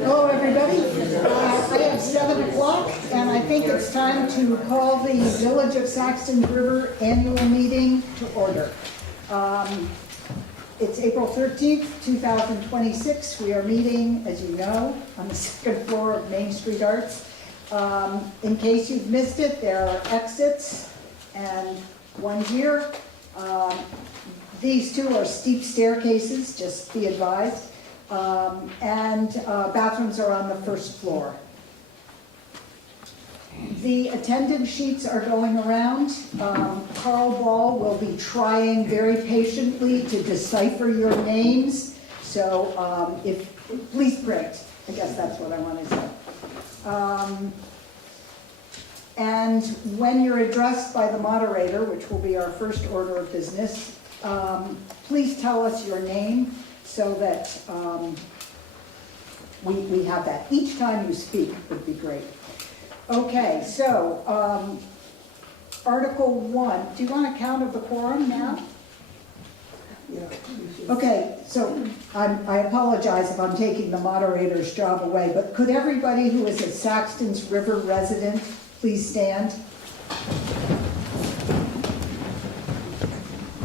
Hello, everybody. I have 7 o'clock, and I think it's time to call the Village of Saxtons River annual meeting to order. It's April 13th, 2026. We are meeting, as you know, on the 2nd floor of Main Street Arts. In case you've missed it, there are exits and one here. These two are steep staircases, just be advised. Bathrooms are on the first floor. The attendance sheets are going around. Carl Ball will be trying very patiently to decipher your names. So please print. I guess that's what I want to say. And when you're addressed by the moderator, which will be our first order of business, please tell us your name so that we have that. Each time you speak would be great. Okay, so Article 1, do you want a count of the quorum now? Yeah. Okay, so I apologize if I'm taking the moderator's job away, but could everybody who is a Saxtons River resident please stand?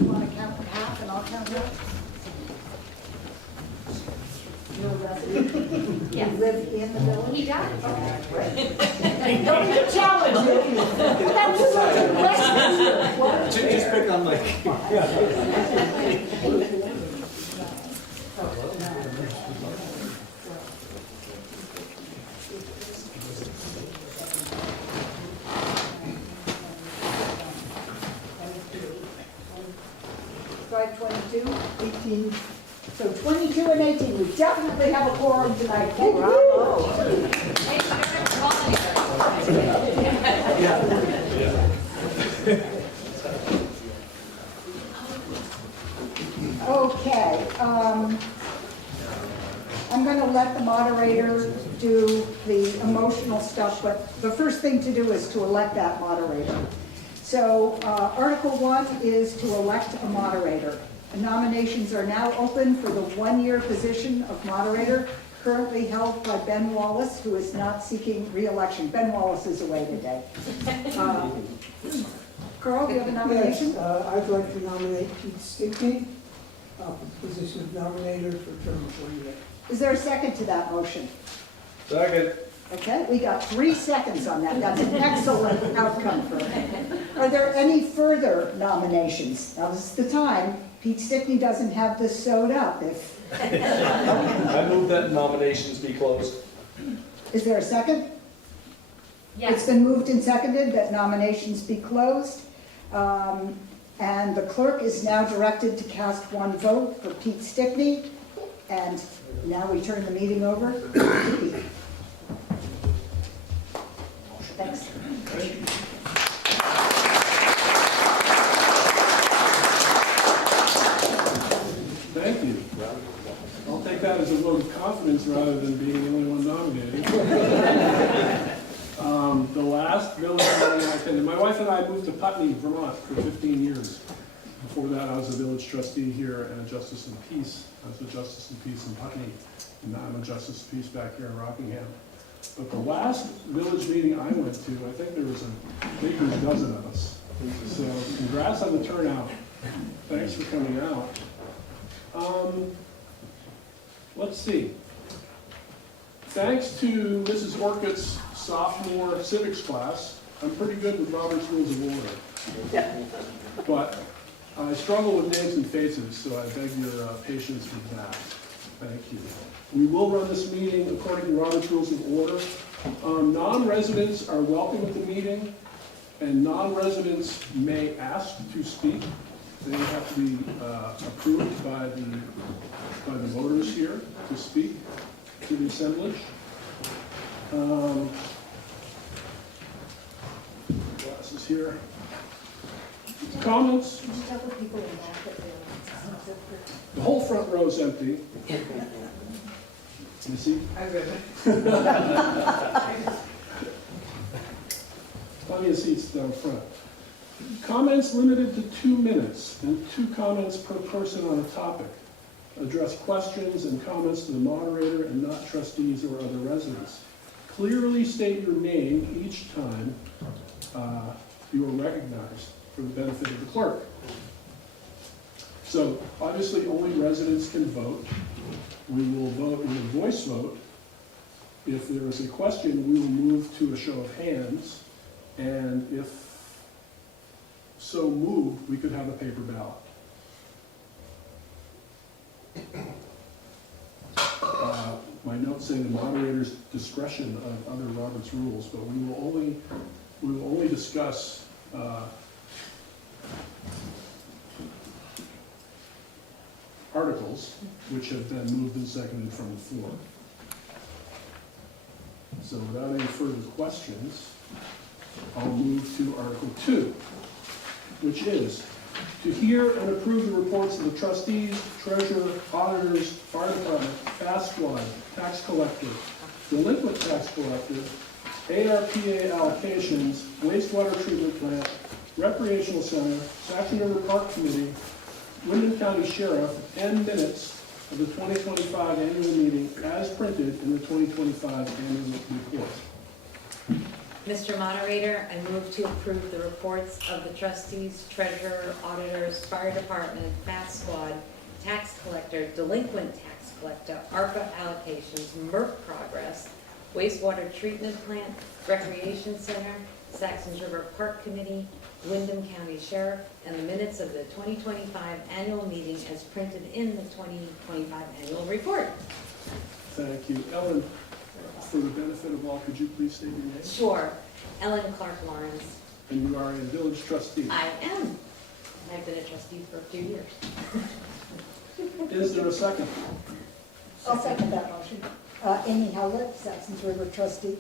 You want to count half and I'll count half? You're a resident? Yes. You live in the village? He does. Okay, great. Don't even challenge me. That was such a question. Just pick on my. Five, 22, 18. So 22 and 18, we definitely have a quorum tonight. Thank you. Hey, Okay, I'm going to let the moderator do the emotional stuff, but the first thing to do is to elect that moderator. So Article 1 is to elect a moderator. The nominations are now open for the one-year position of moderator, currently held by Ben Wallace, who is not seeking re-election. Ben Wallace is away today. Carl, do you have a nomination? Yes, I'd like to nominate Pete Stickney for the position of nominator for a term of 1 year. Is there a second to that motion? Second. Okay, we got 3 seconds on that. That's an excellent outcome for me. Are there any further nominations? Now this is the time. Pete Stickney doesn't have this sewed up. I move that nominations be closed. Is there a second? Yes. It's been moved and seconded that nominations be closed. And the clerk is now directed to cast 1 vote for Pete Stickney. And now we turn the meeting over to Pete. Thanks. Thank you. I'll take that as a vote of confidence rather than being the only one nominated. The last village meeting I attended, my wife and I moved to Putney, Vermont for 15 years. Before that, I was a village trustee here and a justice of peace. I was a justice of peace in Putney, and now I'm a justice of peace back here in Rockingham. But the last village meeting I went to, I think there was a baker's dozen of us. So congrats on the turnout. Thanks for coming out. Let's see. Thanks to Mrs. Orcutt's sophomore civics class, I'm pretty good with Robert's Rules of Order. But I struggle with names and faces, so I beg your patience with that. Thank you. We will run this meeting according to Robert's Rules of Order. Non-residents are welcome at the meeting, and non-residents may ask to speak. They have to be approved by the voters here to speak to the assemblage. Glasses here. Comments? The whole front row is empty. You see? I read it. Plenty of seats down front. Comments limited to 2 minutes and 2 comments per person on a topic. Address questions and comments to the moderator and not trustees or other residents. Clearly state your name each time you are recognized for the benefit of the clerk. So obviously only residents can vote. We will vote in a voice vote. If there is a question, we will move to a show of hands. And if so moved, we could have a paper ballot. My notes say the moderator's discretion of other Robert's rules, but we will only discuss articles which have been moved and seconded from the floor. So without any further questions, I'll move to Article 2, which is to hear and approve the reports of the trustees, treasurer, auditors, fire department, fast squad, tax collector, delinquent tax collector, ARPA allocations, wastewater treatment plant, recreational center, Saxton River Park Committee, Windham County Sheriff, and minutes of the 2025 annual meeting as printed in the 2025 annual report. Mr. Moderator, I move to approve the reports of the trustees, treasurer, auditors, fire department, fast squad, tax collector, delinquent tax collector, ARPA allocations, MERP progress, wastewater treatment plant, recreation center, Saxtons River Park Committee, Windham County Sheriff, and the minutes of the 2025 annual meeting as printed in the 2025 annual report. Thank you. Ellen, for the benefit of all, could you please state your name? Sure. Ellen Clark Lawrence. And you are a village trustee. I am. I've been a trustee for a few years. Is there a second? I'll second that motion. Amy Howlett, Saxons River trustee.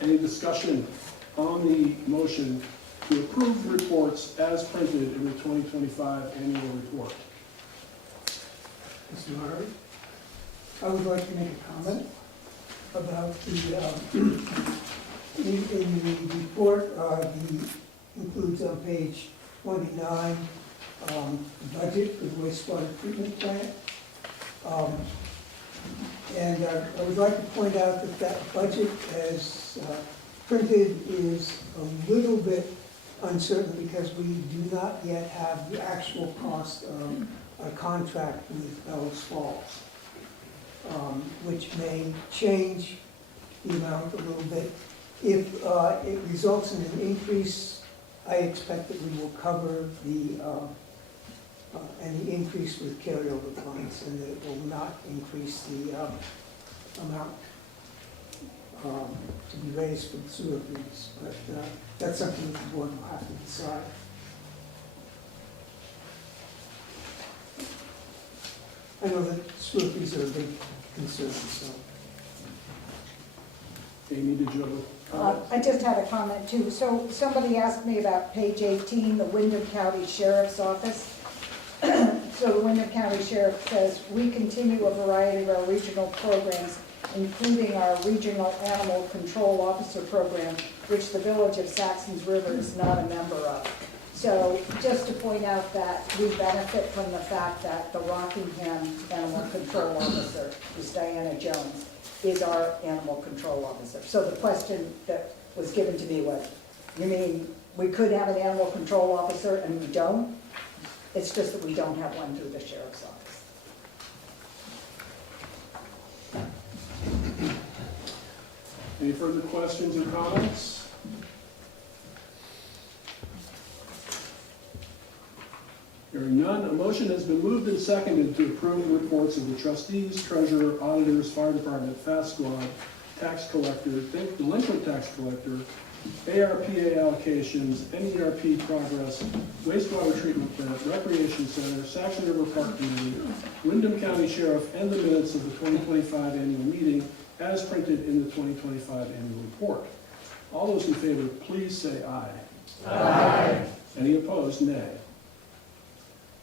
Any discussion on the motion to approve the reports as printed in the 2025 annual report? Mr. Moderator, I would like to make a comment about the, in the report, includes on page 29, the budget for the wastewater treatment plant. And I would like to point out that that budget as printed is a little bit uncertain because we do not yet have the actual cost of a contract with Bellows Falls, which may change the amount a little bit. If it results in an increase, I expect that we will cover any increase with carryover funds, and that it will not increase the amount to be raised for the sewer fees. But that's something that the board will have to decide. I know that sewer fees are a big concern, so. Amy, did you have a comment? I just had a comment too. So somebody asked me about page 18, the Windham County Sheriff's Office. So the Windham County Sheriff says, we continue a variety of our regional programs, including our Regional Animal Control Officer Program, which the village of Saxtons River is not a member of. So just to point out that we benefit from the fact that the Rockingham Animal Control Officer is Diana Jones, is our animal control officer. So the question that was given to me was, you mean we could have an animal control officer and we don't? It's just that we don't have one through the sheriff's office. Any further questions or comments? Hearing none, a motion has been moved and seconded to approve the reports of the trustees, treasurer, auditors, fire department, fast squad, tax collector, delinquent tax collector, ARPA allocations, MERP progress, wastewater treatment plant, recreation center, Saxton River Park Committee, Windham County Sheriff, and the minutes of the 2025 annual meeting as printed in the 2025 annual report. All those in favor, please say aye. Aye. Any opposed, nay.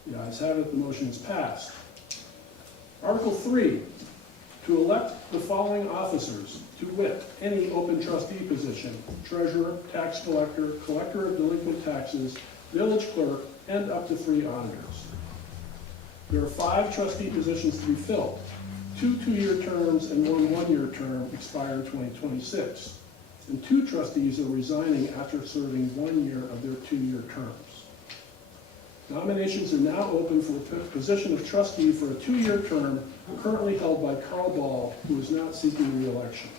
The ayes have it, the motion is passed. Article 3, to elect the following officers, to wit, any open trustee position, treasurer, tax collector, collector of delinquent taxes, village clerk, and up to 3 auditors. There are 5 trustee positions to be filled. 2 two-year terms and 1 one-year term expire in 2026. And 2 trustees are resigning after serving 1 year of their 2-year terms. Nominations are now open for the position of trustee for a 2-year term currently held by Carl Ball, who is not seeking re-election.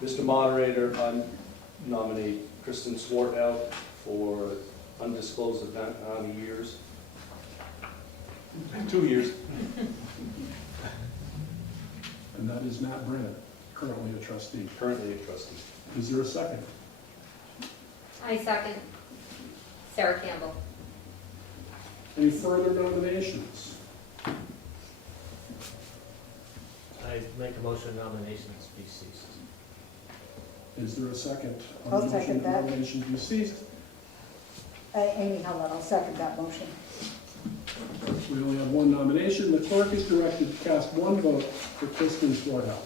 Mr. Moderator, I nominate Kristen Swartout for undisclosed event, how many years? 2 years. And that is Matt Brennan, currently a trustee. Currently a trustee. Is there a second? I second. Sarah Campbell. Any further nominations? I make a motion nominations be ceased. Is there a second? on I'll the motion second that. Nominations be ceased. Amy Helen, I'll second that motion. We only have 1 nomination. The clerk is directed to cast 1 vote for Kristen Swartout.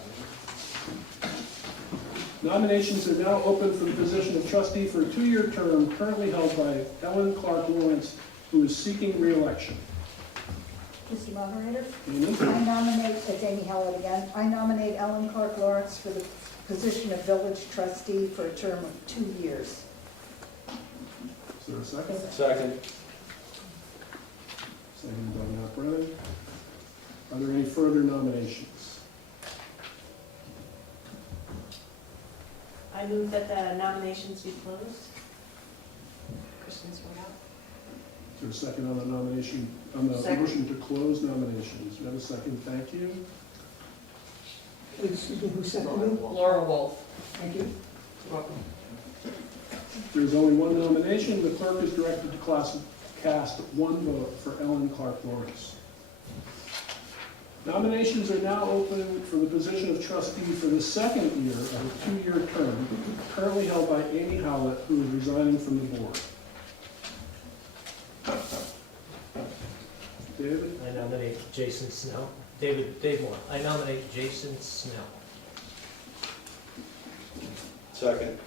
Nominations are now open for the position of trustee for a 2-year term currently held by Ellen Clark Lawrence, who is seeking re-election. Mr. Moderator, Amy? I nominate, it's Amy Helen again, I nominate Ellen Clark Lawrence for the position of village trustee for a term of 2 years. Is there a second? Second. Second by Matt Brennan. Are there any further nominations? I move that the nominations be closed. Kristen Swartout. Is there a second on the nomination, on the Second. motion to close nominations? We have a second, thank you. Excuse me, who seconded? Laura Wolf. Thank you. There's only 1 nomination. The clerk is directed to cast 1 vote for Ellen Clark Lawrence. Nominations are now open for the position of trustee for the 2nd year of a 2-year term, currently held by Amy Howlett, who is resigning from the board. David? I nominate Jason Snell. Dave Moore. I nominate Jason Snell. Second.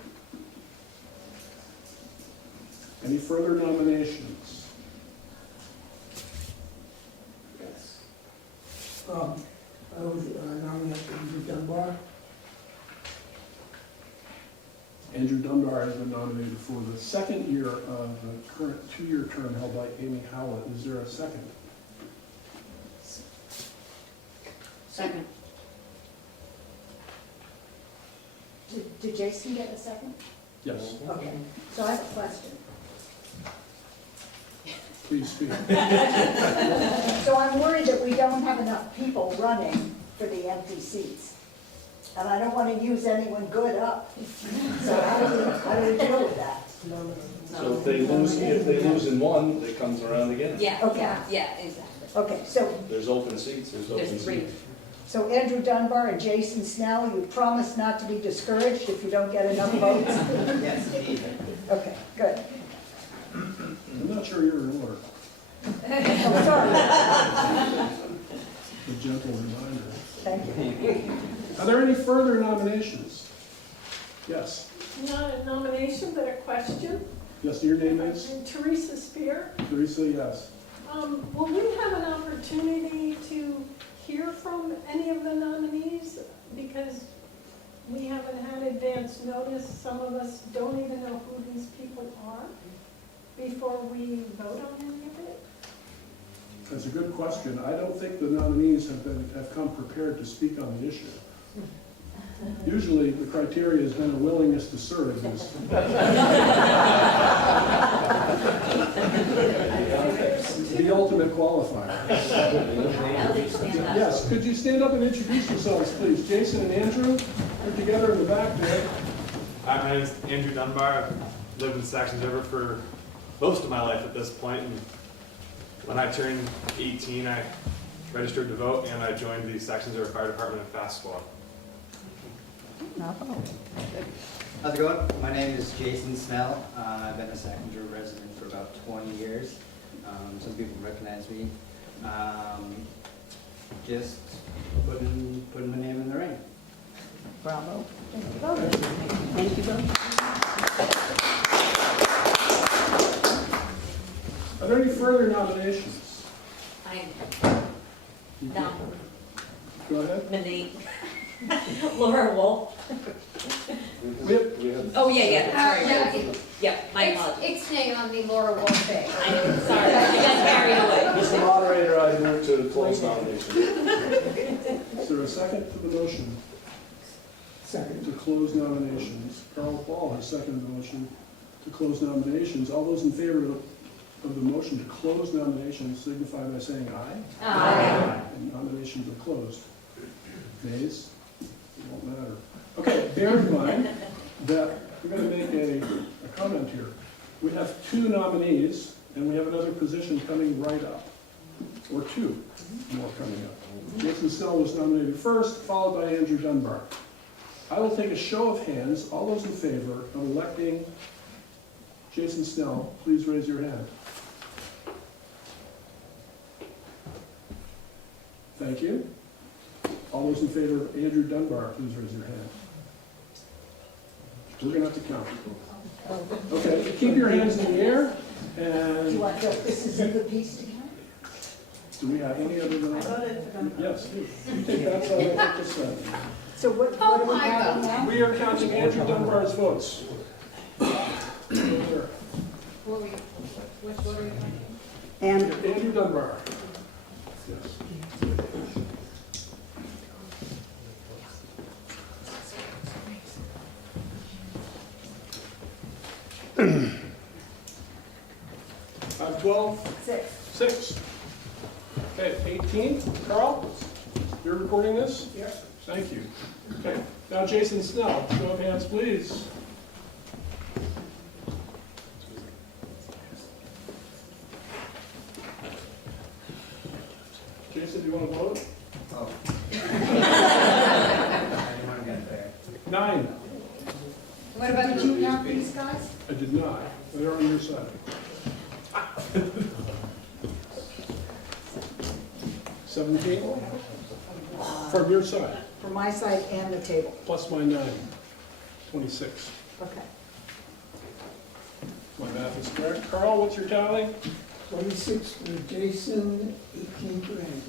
Any further nominations? Yes. I would nominate Andrew Dunbar. Andrew Dunbar has been nominated for the 2nd year of the current 2-year term held by Amy Howlett. Is there a second? Second. Did Jason get a second? Yes, Okay, so I have a question. please speak. So I'm worried that we don't have enough people running for the empty seats. And I don't want to use anyone good up. So how do we deal with that? So if they lose in 1, it comes around again. Yeah, Okay. yeah, exactly. Okay, so There's open seats, there's open There's 3. seats. So Andrew Dunbar and Jason Snell, you promise not to be discouraged if you don't get enough votes? Yes, indeed. Okay, good. I'm not sure you're in order. I'm sorry. A gentle reminder. Thank you. Are there any further nominations? Yes. Not a nomination, but a question. Yes, your name is? I'm Teresa Spear. Teresa, yes. Will we have an opportunity to hear from any of the nominees? Because we haven't had advance notice. Some of us don't even know who these people are before we vote on any of it. That's a good question. I don't think the nominees have come prepared to speak on the issue. Usually, the criteria has been a willingness to serve. The ultimate qualifier. Yes, could you stand up and introduce yourselves, please? Jason and Andrew, you're together in the back there. Hi, my name is Andrew Dunbar. I've lived in Saxtons River for most of my life at this point. And when I turned 18, I registered to vote and I joined the Saxtons River Fire Department and Fast Squad. How's it going? My name is Jason Snell. I've been a Saxtons River resident for about 20 years. Some people recognize me. just putting my name in the ring. Bravo. Thank you both. Are there any further nominations? I Go ahead. nominate Laura Wolf. We have. Oh, yeah, sorry. No, Yeah, my apologies. Ixnay on the Laura Wolf thing. I'm sorry, I got carried away. Mr. Moderator, I move to close nominations. Is there a second to the motion Second. to close nominations? Carl Paul has seconded the motion to close nominations. All those in favor of the motion to close nominations signify by saying aye. Aye. And nominations are closed. Nays? It won't matter. Okay, bear in mind that we're going to make a comment here. We have 2 nominees, and we have another position coming right up, or 2 more coming up. Jason Snell was nominated first, followed by Andrew Dunbar. I will take a show of hands. All those in favor of electing Jason Snell, please raise your hand. Thank you. All those in favor of Andrew Dunbar, please raise your hand. We're going to have to count. Okay, keep your hands in the air, Do you and want the pieces of the piece to count? do we have any other than? Yes, you take that, so I'll take this one. So what Oh are we my having God. now? We are counting Andrew Dunbar's votes. Which vote are you talking? Andrew Dunbar. Yes. I have 12. 6. 6. Okay, 18. Carl, you're recording this? Yes. Thank you. Okay, now Jason Snell, show of hands, please. Jason, do you want to vote? Oh. I didn't want to get there. 9. What about Did you count these guys? I did not. They're on your side. 17. From your side, For my side and the table. plus my 9. 26. Okay. My math is correct. Carl, what's your tally? 26 for Jason, 18 for Andrew.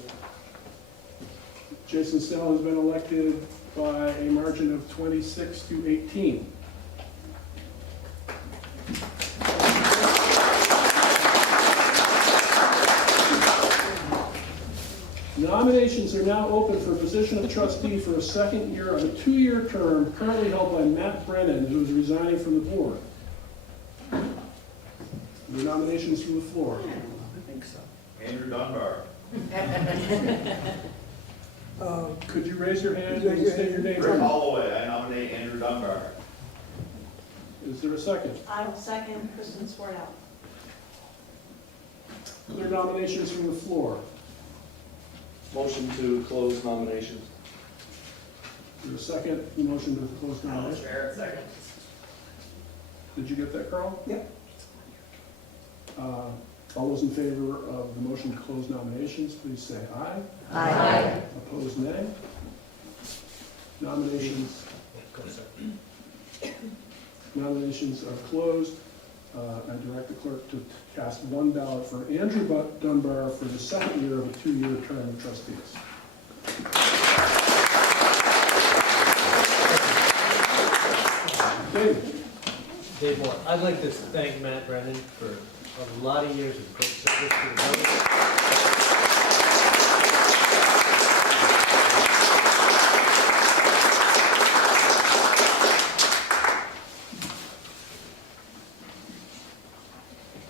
Jason Snell has been elected by a margin of 26 to 18. Nominations are now open for a position of trustee for a second year of a 2-year term currently held by Matt Brennan, who is resigning from the board. Are there nominations from the floor? I think so. Andrew Dunbar. Could you raise your hand Raise and your state your hand. name? Rick Holloway, I nominate Andrew Dunbar. Is there a second? I will second Kristen Swartout. Are there nominations from the floor? Motion to close nominations. Is there a second motion to close nominations? Chair, second. Did you get that, Carl? Yep. All those in favor of the motion to close nominations, please say aye. Aye. Opposed, nay. Nominations are closed. I direct the clerk to cast 1 ballot for Andrew Dunbar for the second year of a 2-year term of trustees. Dave Moore. I'd like to thank Matt Brennan for a lot of years of great service to the village.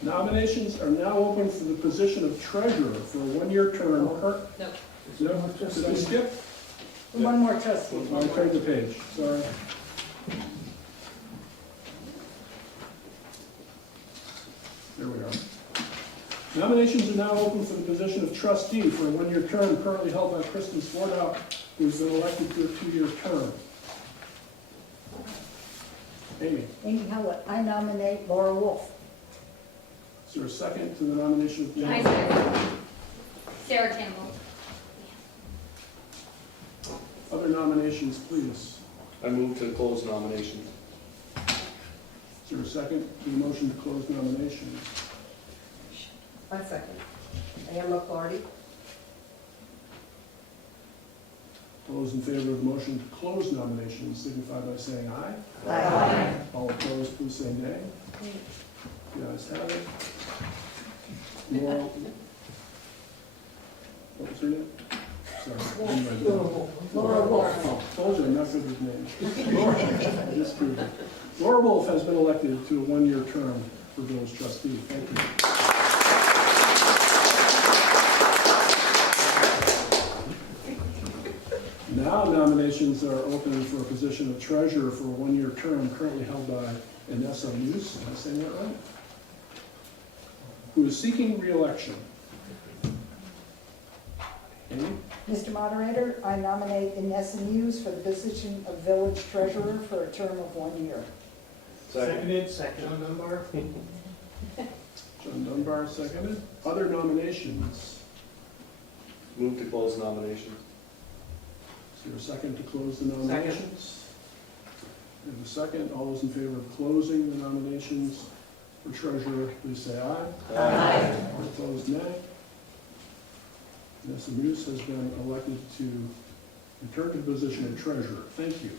Nominations are now open for the position of treasurer for a 1-year term. No. No? Did I skip? One more trustee. I turned the page, sorry. There we are. Nominations are now open for the position of trustee for a 1-year term currently held by Kristen Swartout, who's been elected to a 2-year term. Amy, Amy Howlett, I nominate Laura Wolf. is there a second to the nomination of I Amy? second. Sarah Campbell. nominations, please? I move to close nominations. Is there a second to the motion to close nominations? One second. Ann McClarty. All those in favor of the motion to close nominations signify by saying aye. Aye. All opposed, please say nay. The ayes have it. Laurel, what was her name? Sorry. didn't write it down. Laura Wolf. Oh, told you, I'm not good with names. Laura, just proved it. Laura Wolf has been elected to a one-year term for village trustee. Thank you. Now nominations are open for a position of treasurer for a one-year term currently held by Inessa Muse, am I saying that right? Who is seeking re-election. Amy? Mr. Moderator, I nominate Ines Muse for the position of village treasurer for a term of 1 year. Seconded, John Dunbar. John Dunbar, seconded. Other nominations? Move to close nominations. Is there a second to close the nominations? We have a second. All those in favor of closing the nominations for treasurer, please say aye. Aye. All opposed, nay. Ms. Muse has been elected to return to the position of treasurer. Thank you.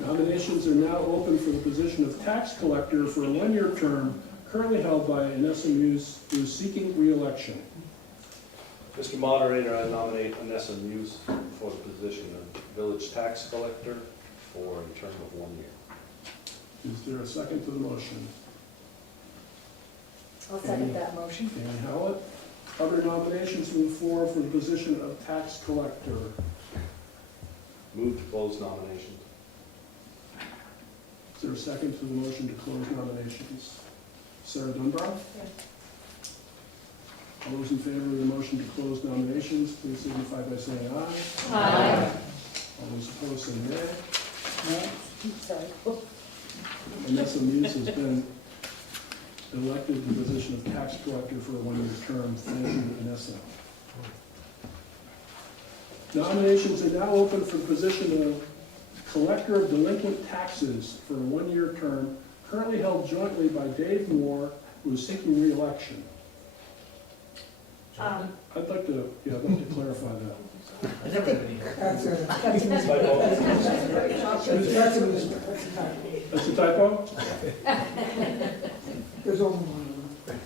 Nominations are now open for the position of tax collector for a one-year term currently held by Inessa Muse, who is seeking re-election. Mr. Moderator, I nominate Inessa Muse for the position of village tax collector for a term of 1 year. Is there a second to the motion? I'll second that motion. Danny Howlett. Other nominations from the floor for the position of tax collector. Move to close nominations. Is there a second to the motion to close nominations? Sarah Dunbar? All those in favor of the motion to close nominations, please signify by saying aye. Aye. All those opposed say nay. Sorry. Inessa Muse has been elected to the position of tax collector for a one-year term. Thank you, Inessa. Nominations are now open for the position of collector of delinquent taxes for a one-year term, currently held jointly by Dave Moore, who is seeking re-election. I'd like to clarify that. I've never been here. That's a, That's in his- that's a, That's a typo? there's only one.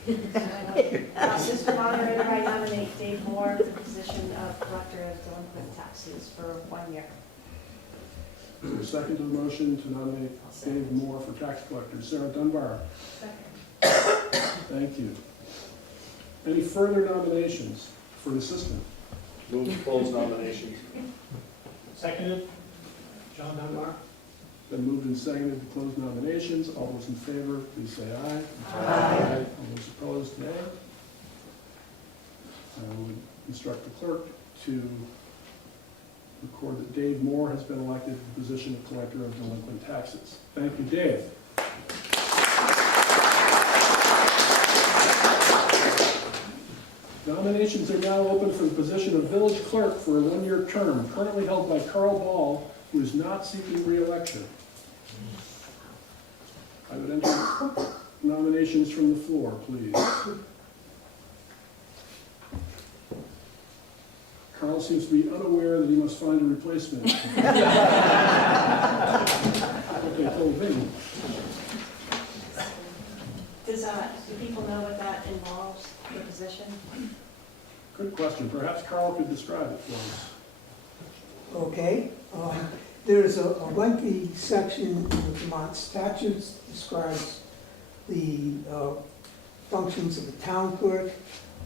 Mr. Moderator, I nominate Dave Moore for the position of collector of delinquent taxes for 1 year. Is there a second to the motion to nominate Dave Moore for tax collector? Sarah Dunbar? Thank you. Any further nominations for an assistant? Move to close nominations. Seconded, John Dunbar. Been moved and seconded to close nominations. All those in favor, please say aye. Aye. All those opposed, nay. I would instruct the clerk to record that Dave Moore has been elected to the position of collector of delinquent taxes. Thank you, Dave. Nominations are now open for the position of village clerk for a one-year term, currently held by Carl Ball, who is not seeking re-election. I would enter nominations from the floor, please. Carl seems to be unaware that he must find a replacement. What they told me. Do people know what that involves, the position? Good question. Perhaps Carl could describe it for us. Okay, there's a lengthy section in the Vermont statutes that describes the functions of the town clerk,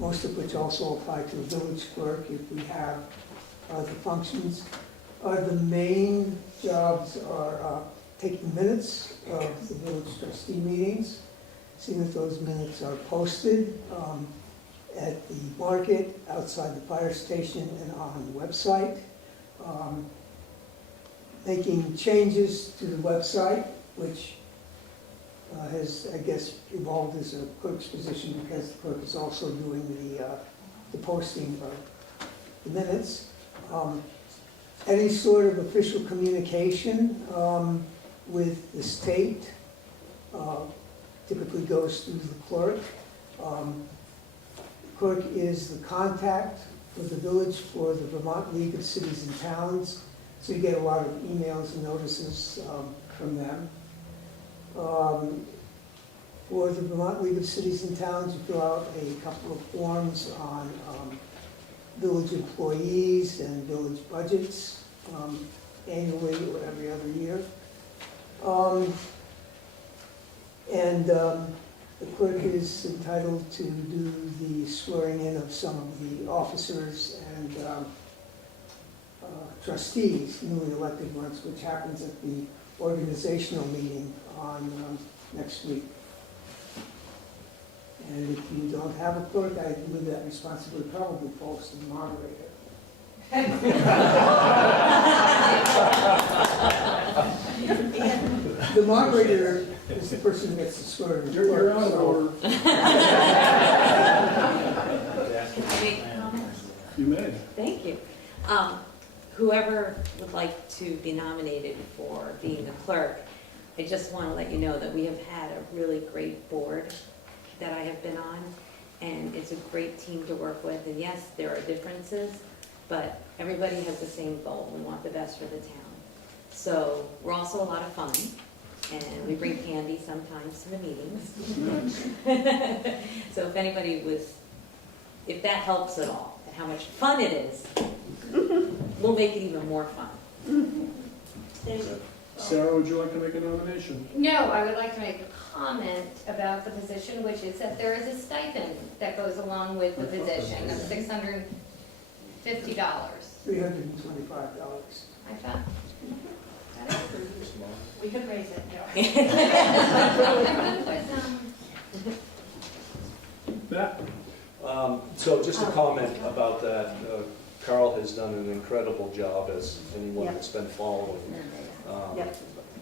most of which also apply to the village clerk if we have the functions. The main jobs are taking minutes of the village trustee meetings, seeing that those minutes are posted at the market, outside the fire station, and on the website. Making changes to the website, which has, I guess, evolved as a clerk's position because the clerk is also doing the posting of the minutes. Any sort of official communication with the state typically goes through the clerk. Clerk is the contact for the village for the Vermont League of Cities and Towns, so you get a lot of emails and notices from them. For the Vermont League of Cities and Towns, you fill out a couple of forms on village employees and village budgets annually or every other year. The clerk is entitled to do the swearing in of some of the officers and trustees, newly elected ones, which happens at the organizational meeting on next week. And if you don't have a clerk, I believe that responsibility probably falls to the moderator. The moderator is the person who gets to swear in the clerk. You're out of order. You may. Thank you. Whoever would like to be nominated for being the clerk, I just want to let you know that we have had a really great board that I have been on, and it's a great team to work with. And yes, there are differences, but everybody has the same goal. We want the best for the town. So we're also a lot of fun, and we bring candy sometimes to the meetings. So if anybody if that helps at all, and how much fun it is, we'll make it even more fun. Sarah, would you like to make a nomination? No, I would like to make a comment about the position, which is that there is a stipend that goes along with the position of $650. $325. I thought. We could raise it, no. Matt? So just a comment about that. Carl has done an incredible job, as anyone that's been following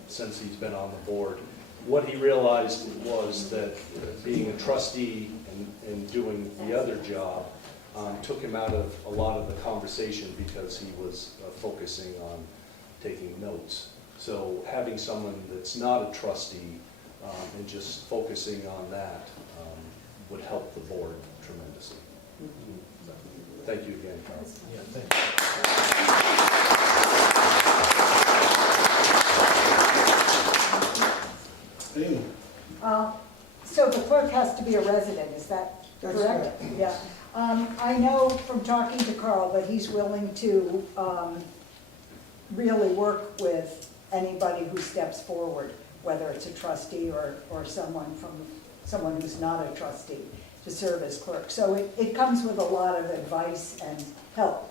since he's been on the board. What he realized was that being a trustee and doing the other job took him out of a lot of the conversation because he was focusing on taking notes. So having someone that's not a trustee and just focusing on that would help the board tremendously. Thank you again, Carl. Yeah, thanks. Amy? So the clerk has to be a resident, is that That's correct? correct. Yeah. I know from talking to Carl that he's willing to really work with anybody who steps forward, whether it's a trustee or someone who's not a trustee, to serve as clerk. So it comes with a lot of advice and help.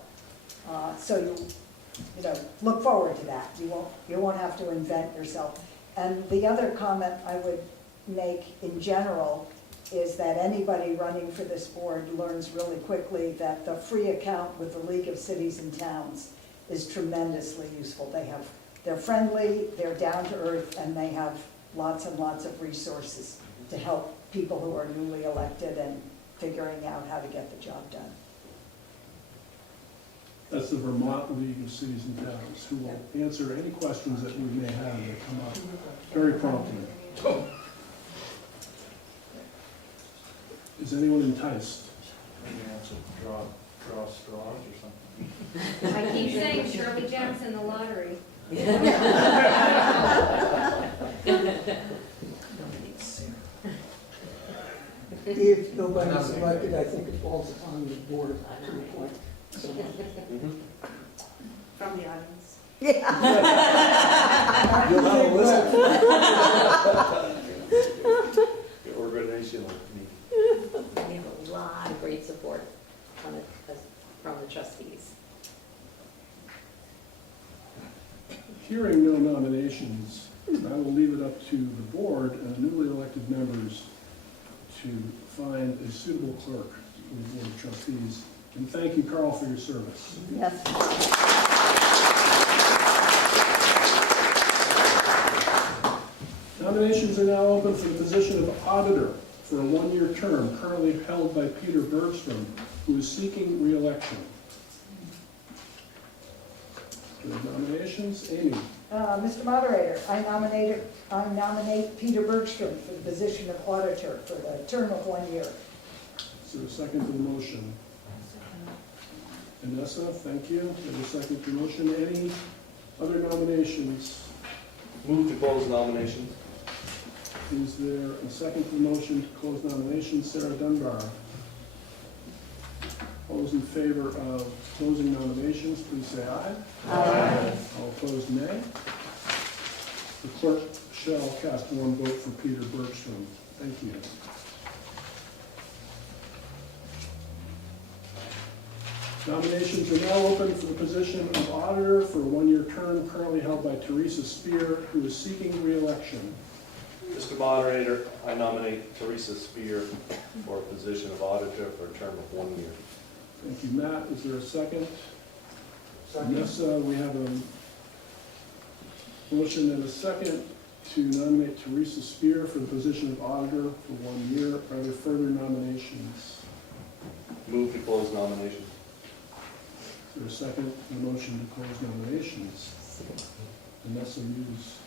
So you know, look forward to that. You won't have to invent yourself. And the other comment I would make in general is that anybody running for this board learns really quickly that the free account with the League of Cities and Towns is tremendously useful. They're friendly, they're down to earth, and they have lots and lots of resources to help people who are newly elected and figuring out how to get the job done. That's the Vermont League of Cities and Towns, who will answer any questions that we may have that come up very promptly. Is anyone enticed? Maybe have to draw straws or something. I keep saying Shirley Jackson, the lottery. If nobody's elected, I think it falls upon the board to appoint someone. From the audience. You'll have a list. Your organizational meeting. We have a lot of great support from the trustees. Hearing no nominations, I will leave it up to the board and the newly elected members to find a suitable clerk for the Board of Trustees. And thank you, Carl, for your service. Yes. Now Nominations are now open for the position of auditor for a one-year term currently held by Peter Bergstrom, who is seeking re-election. Nominations, Amy. Mr. Moderator, I nominate Peter Bergstrom for the position of auditor for the term of 1 year. Is there a second to the motion? Vanessa, thank you. There's a second to the motion. Any other nominations? Move to close nominations. Is there a second to the motion to close nominations? Sarah Dunbar. All those in favor of closing nominations, please say aye. Aye. All opposed, nay. The clerk shall cast one vote for Peter Bergstrom. Thank you. Nominations are now open for the position of auditor for a one-year term currently held by Teresa Spear, who is seeking re-election. Mr. Moderator, I nominate Teresa Spear for a position of auditor for a term of 1 year. Thank you, Matt. Is there a second? Vanessa, we have a motion and a second to nominate Teresa Spear for the position of auditor for 1 year. Are there further nominations? Move to close nominations. Is there a second to the motion to close nominations? Vanessa Hughes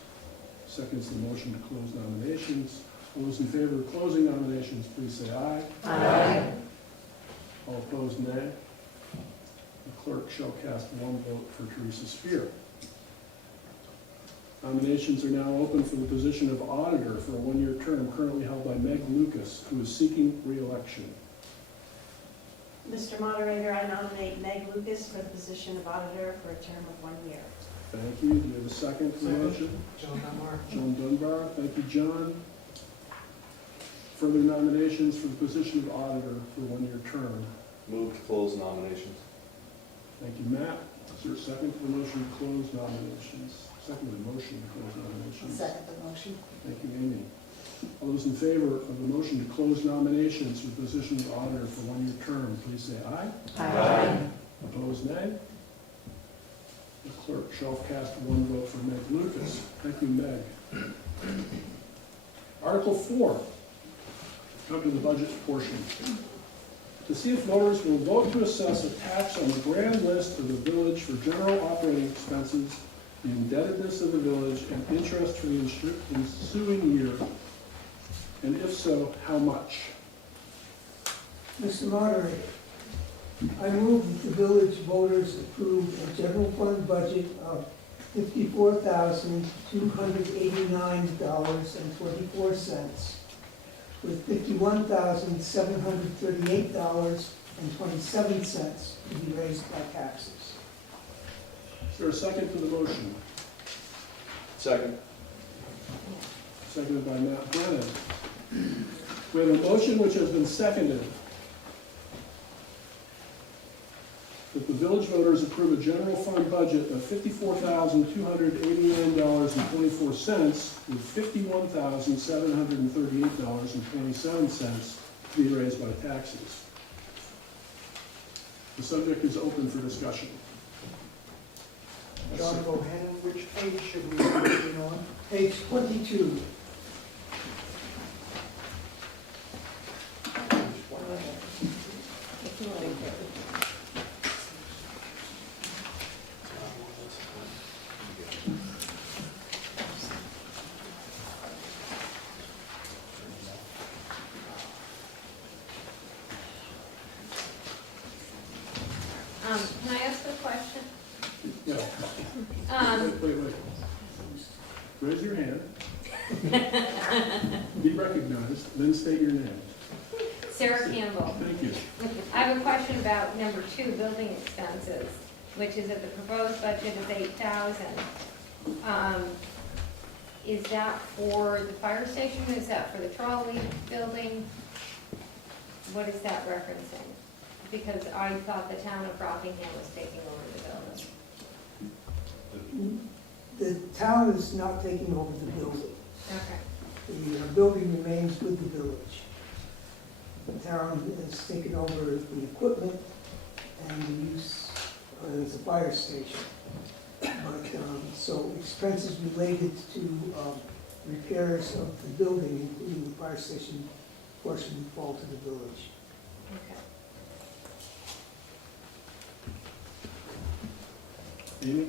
seconds the motion to close nominations. All those in favor of closing nominations, please say aye. Aye. All opposed, nay. The clerk shall cast one vote for Teresa Spear. Nominations are now open for the position of auditor for a one-year term currently held by Meg Lucas, who is seeking re-election. Mr. Moderator, I nominate Meg Lucas for the position of auditor for a term of 1 year. Thank you. Do you have a second to the motion? John Dunbar. John Dunbar. Thank you, John. Further nominations for the position of auditor for a one-year term. Move to close nominations. Thank you, Matt. Is there a second to the motion to close nominations? Second to the motion to close nominations. Second the motion. Thank you, Amy. All those in favor of the motion to close nominations for the position of auditor for one-year term, please say aye. Aye. Opposed, nay. The clerk shall cast one vote for Meg Lucas. Thank you, Meg. Article 4. Come to the budget portion. To see if voters will vote to assess a tax on the grand list of the village for general operating expenses, the indebtedness of the village, and interest for the ensuing year, and if so, how much? Mr. Moderator, I move that the village voters approve a general fund budget of $54,289.24, with $51,738.27 to be raised by taxes. Is there a second to the motion? Second. Seconded by Matt Brennan. We have a motion which has been seconded that the village voters approve a general fund budget of $54,289.24 with $51,738.27 to be raised by taxes. The subject is open for discussion. John Bohannon, which page should we be looking on? Page 22. Can I ask a question? Yeah. Wait. Raise your hand. Be recognized, then state your name. Sarah Campbell. Thank you. I have a question about number 2, building expenses, which is that the proposed budget is $8,000. Is that for the fire station? Is that for the trolley building? What is that referencing? Because I thought the town of Rockingham was taking over the building. The town is not taking over the building. Okay. The building remains with the village. The town has taken over the equipment and the use as a fire station. But, so expenses related to repairs of the building, including the fire station portion, would fall to the village. Okay. Amy?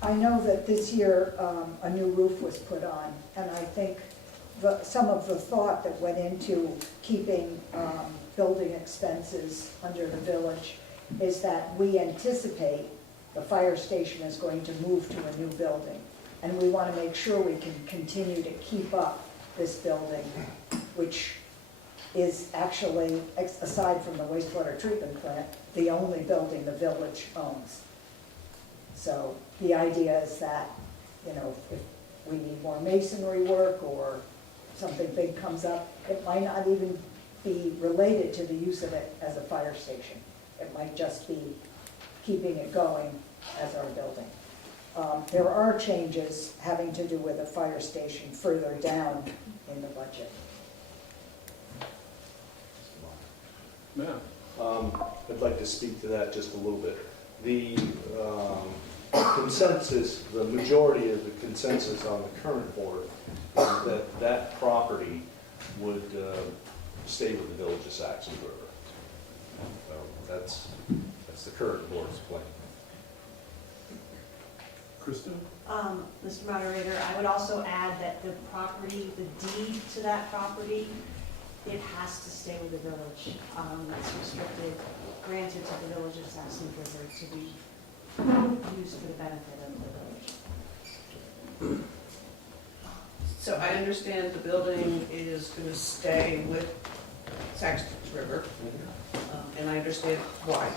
I know that this year, a new roof was put on, and I think some of the thought that went into keeping building expenses under the village is that we anticipate the fire station is going to move to a new building. And we want to make sure we can continue to keep up this building, which is actually, aside from the wastewater treatment plant, the only building the village owns. So the idea is that, you know, if we need more masonry work or something big comes up, it might not even be related to the use of it as a fire station. It might just be keeping it going as our building. There are changes having to do with a fire station further down in the budget. Matt? I'd like to speak to that just a little bit. The consensus, the majority of the consensus on the current board is that that property would stay with the village of Saxons River. So that's the current board's plan. Krista? Mr. Moderator, I would also add that the property, the deed to that property, it has to stay with the village. It's restricted, granted to the village of Saxons River to be used for the benefit of the village. So I understand the building is going to stay with Saxtons River, and I understand why.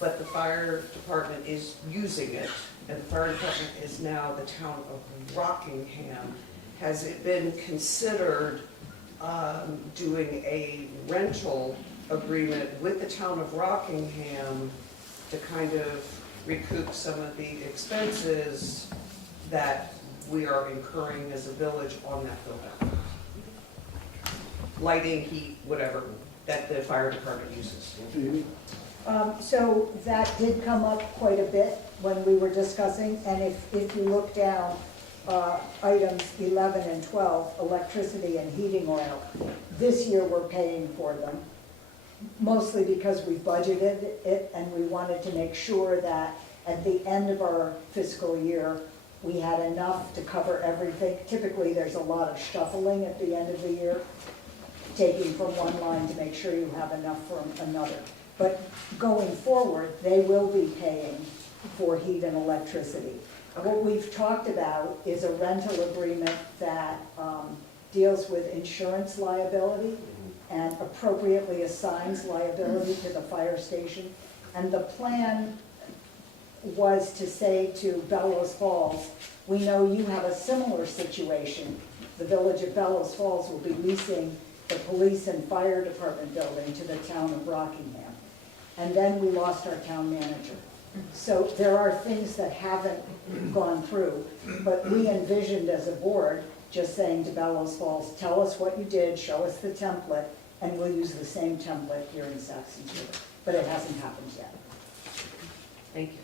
But the fire department is using it, and the fire department is now the town of Rockingham. Has it been considered doing a rental agreement with the town of Rockingham to kind of recoup some of the expenses that we are incurring as a village on that building? Lighting, heat, whatever, that the fire department uses. Amy? So that did come up quite a bit when we were discussing, and if you look down, items 11 and 12, electricity and heating oil, this year we're paying for them, mostly because we budgeted it and we wanted to make sure that at the end of our fiscal year, we had enough to cover everything. Typically, there's a lot of shuffling at the end of the year, taking from one line to make sure you have enough for another. But going forward, they will be paying for heat and electricity. What we've talked about is a rental agreement that deals with insurance liability and appropriately assigns liability to the fire station. And the plan was to say to Bellows Falls, we know you have a similar situation. The village of Bellows Falls will be leasing the police and fire department building to the town of Rockingham. And then we lost our town manager. So there are things that haven't gone through, but we envisioned as a board just saying to Bellows Falls, tell us what you did, show us the template, and we'll use the same template here in Saxons River. But it hasn't happened yet. Thank you.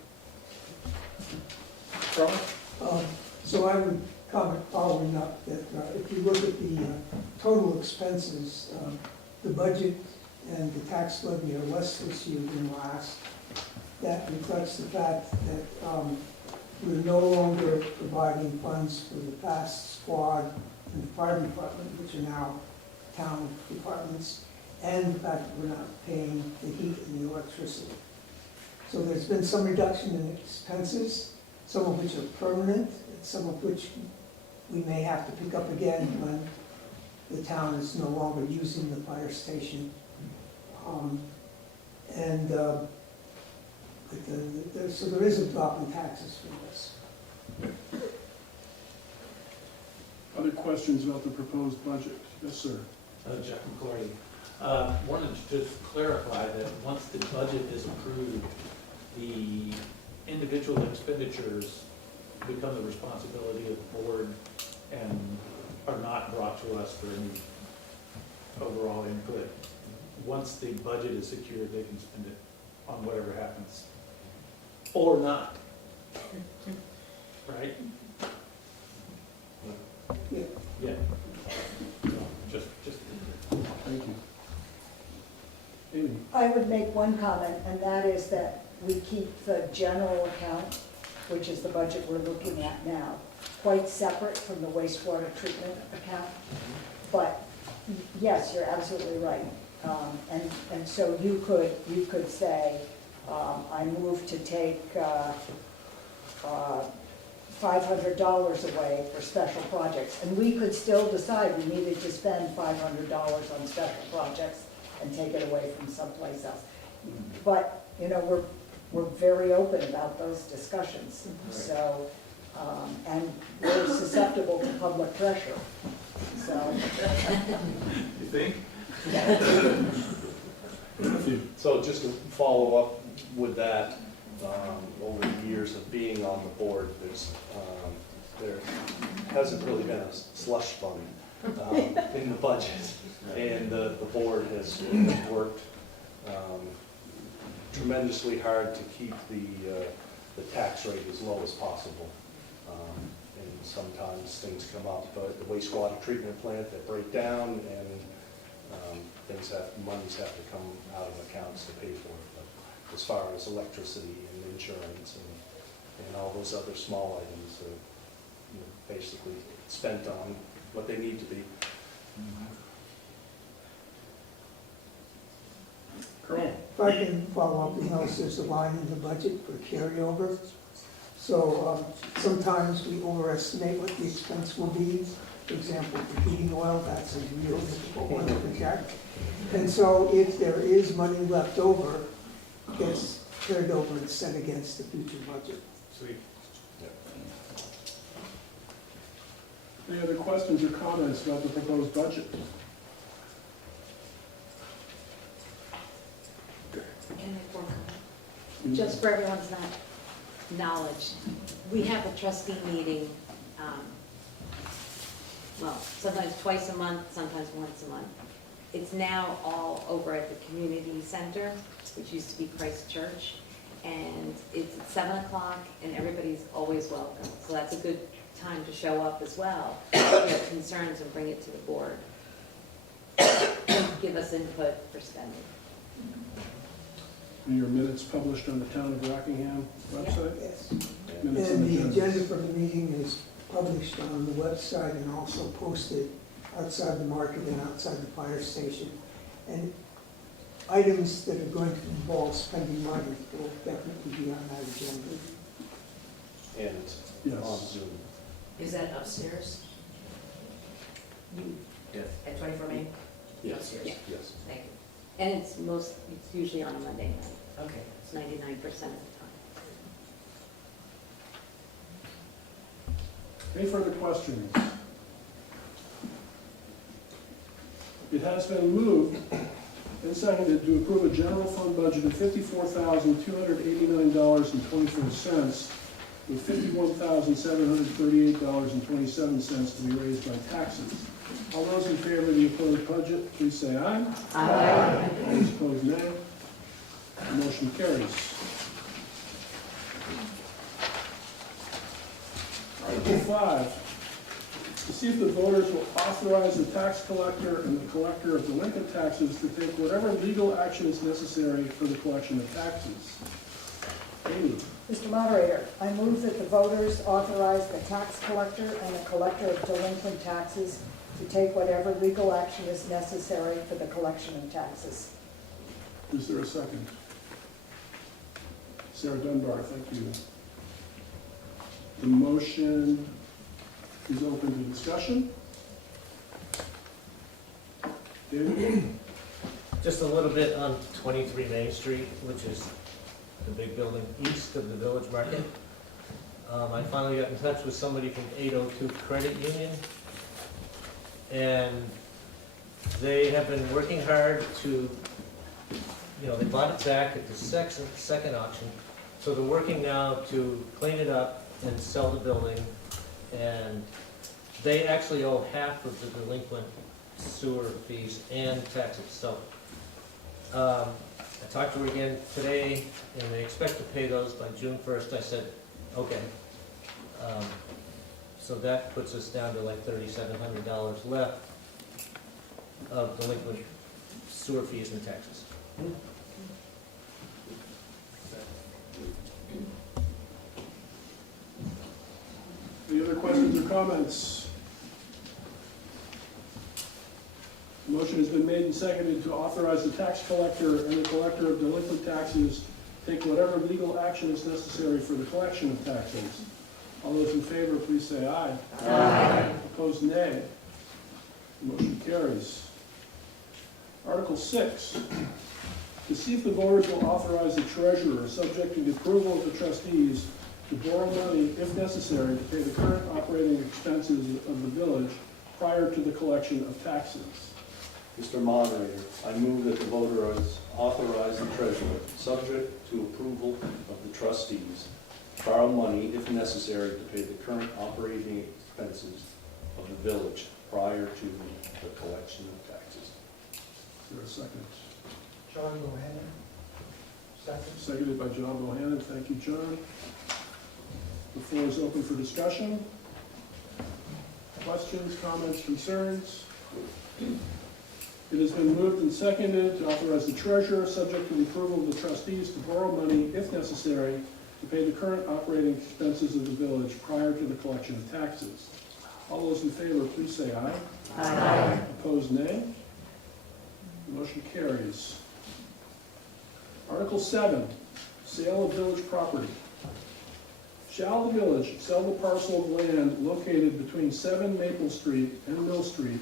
Carl? So I would comment following up that if you look at the total expenses, the budget and the tax levy are less this year than last. That reflects the fact that we're no longer providing funds for the fast squad and the fire department, which are now town departments, and the fact that we're not paying the heat and the electricity. So there's been some reduction in expenses, some of which are permanent, and some of which we may have to pick up again when the town is no longer using the fire station. So there is a drop in taxes from this. Other questions about the proposed budget? Yes, sir. Jeff McClarty. Wanted to just clarify that once the budget is approved, the individual expenditures become the responsibility of the board and are not brought to us for any overall input. Once the budget is secured, they can spend it on whatever happens, or not, right? I would make one comment, and that is that we keep the general account, which is the budget we're looking at now, quite separate from the wastewater treatment account. But yes, you're absolutely right. And so you could say, I move to take $500 away for special projects. And we could still decide we needed to spend $500 on special projects and take it away from someplace else. But, you know, we're very open about those discussions. So, and we're susceptible to public pressure, so. You think? So just to follow up with that, over the years of being on the board, there hasn't really been a slush fund in the budget. And the board has worked tremendously hard to keep the tax rate as low as possible. And sometimes things come up, but the wastewater treatment plant that break down, and monies have to come out of accounts to pay for it. But as far as electricity and insurance and all those other small items, you know, basically spent on what they need to be. If I can follow up, you notice there's a line in the budget for carryover. So sometimes we overestimate what the expense will be. For example, for heating oil, that's a real difficult one to project. And so if there is money left over, it gets carried over and set against the future budget. Sweet. Any other questions or comments about the proposed budget? Just for everyone's knowledge, we have a trustee meeting, well, sometimes twice a month, sometimes once a month. It's now all over at the community center, which used to be Christ Church, and it's at 7 o'clock, and everybody's always welcome. So that's a good time to show up as well, if you have concerns, and bring it to the board. Give us input for spending. Are your minutes published on the Town of Rockingham website? Yes. Minutes And and the agendas. agenda for the meeting is published on the website and also posted outside the market and outside the fire station. And items that are going to involve spending money will definitely be on that agenda. And on Yes. Zoom. Is that upstairs? Yes. At 24 Main? Yes, Upstairs? yes. Thank you. And it's usually on a Monday night. Okay. It's 99% of the time. Any further questions? It has been moved and seconded to approve a general fund budget of $54,289.24, with $51,738.27 to be raised by taxes. All those in favor of the opposed budget, please say aye. Aye. Those opposed, nay. The motion carries. Article 5, to see if the voters will authorize the tax collector and the collector of delinquent taxes to take whatever legal action is necessary for the collection of taxes. Amy. Mr. Moderator, I move that the voters authorize the tax collector and the collector of delinquent taxes to take whatever legal action is necessary for the collection of taxes. Is there a second? Sarah Dunbar, thank you. The motion is open to discussion. David? Just a little bit on 23 Main Street, which is the big building east of the Village Market. I finally got in touch with somebody from 802 Credit Union, and they have been working hard to, they bought it back at the second auction, so they're working now to clean it up and sell the building, and they actually owe half of the delinquent sewer fees and taxes. So I talked to her again today, and they expect to pay those by June 1st. I said, okay. So that puts us down to like $3,700 left of delinquent sewer fees and taxes. questions or comments? Motion has been made and seconded to authorize the tax collector and the collector of delinquent taxes take whatever legal action is necessary for the collection of taxes. All those in favor, please say aye. Aye. Opposed, nay. Motion carries. Article 6, to see if the voters will authorize the treasurer, subject to the approval of the trustees, to borrow money if necessary to pay the current operating expenses of the village prior to the collection of taxes. Mr. Moderator, I move that the voters authorize the treasurer, subject to approval of the trustees, borrow money if necessary to pay the current operating expenses of the village prior to the collection of taxes. Is there a second? John Bohannon, second. Seconded by John Bohannon. Thank you, John. The floor is open for discussion. Questions, comments, concerns? It has been moved and seconded to authorize the treasurer, subject to the approval of the trustees, to borrow money if necessary to pay the current operating expenses of the village prior to the collection of taxes. All those in favor, please say aye. Aye. Opposed, nay. Motion carries. Article 7, sale of village property. Shall the village sell the parcel of land located between 7 Maple Street and Mill Street,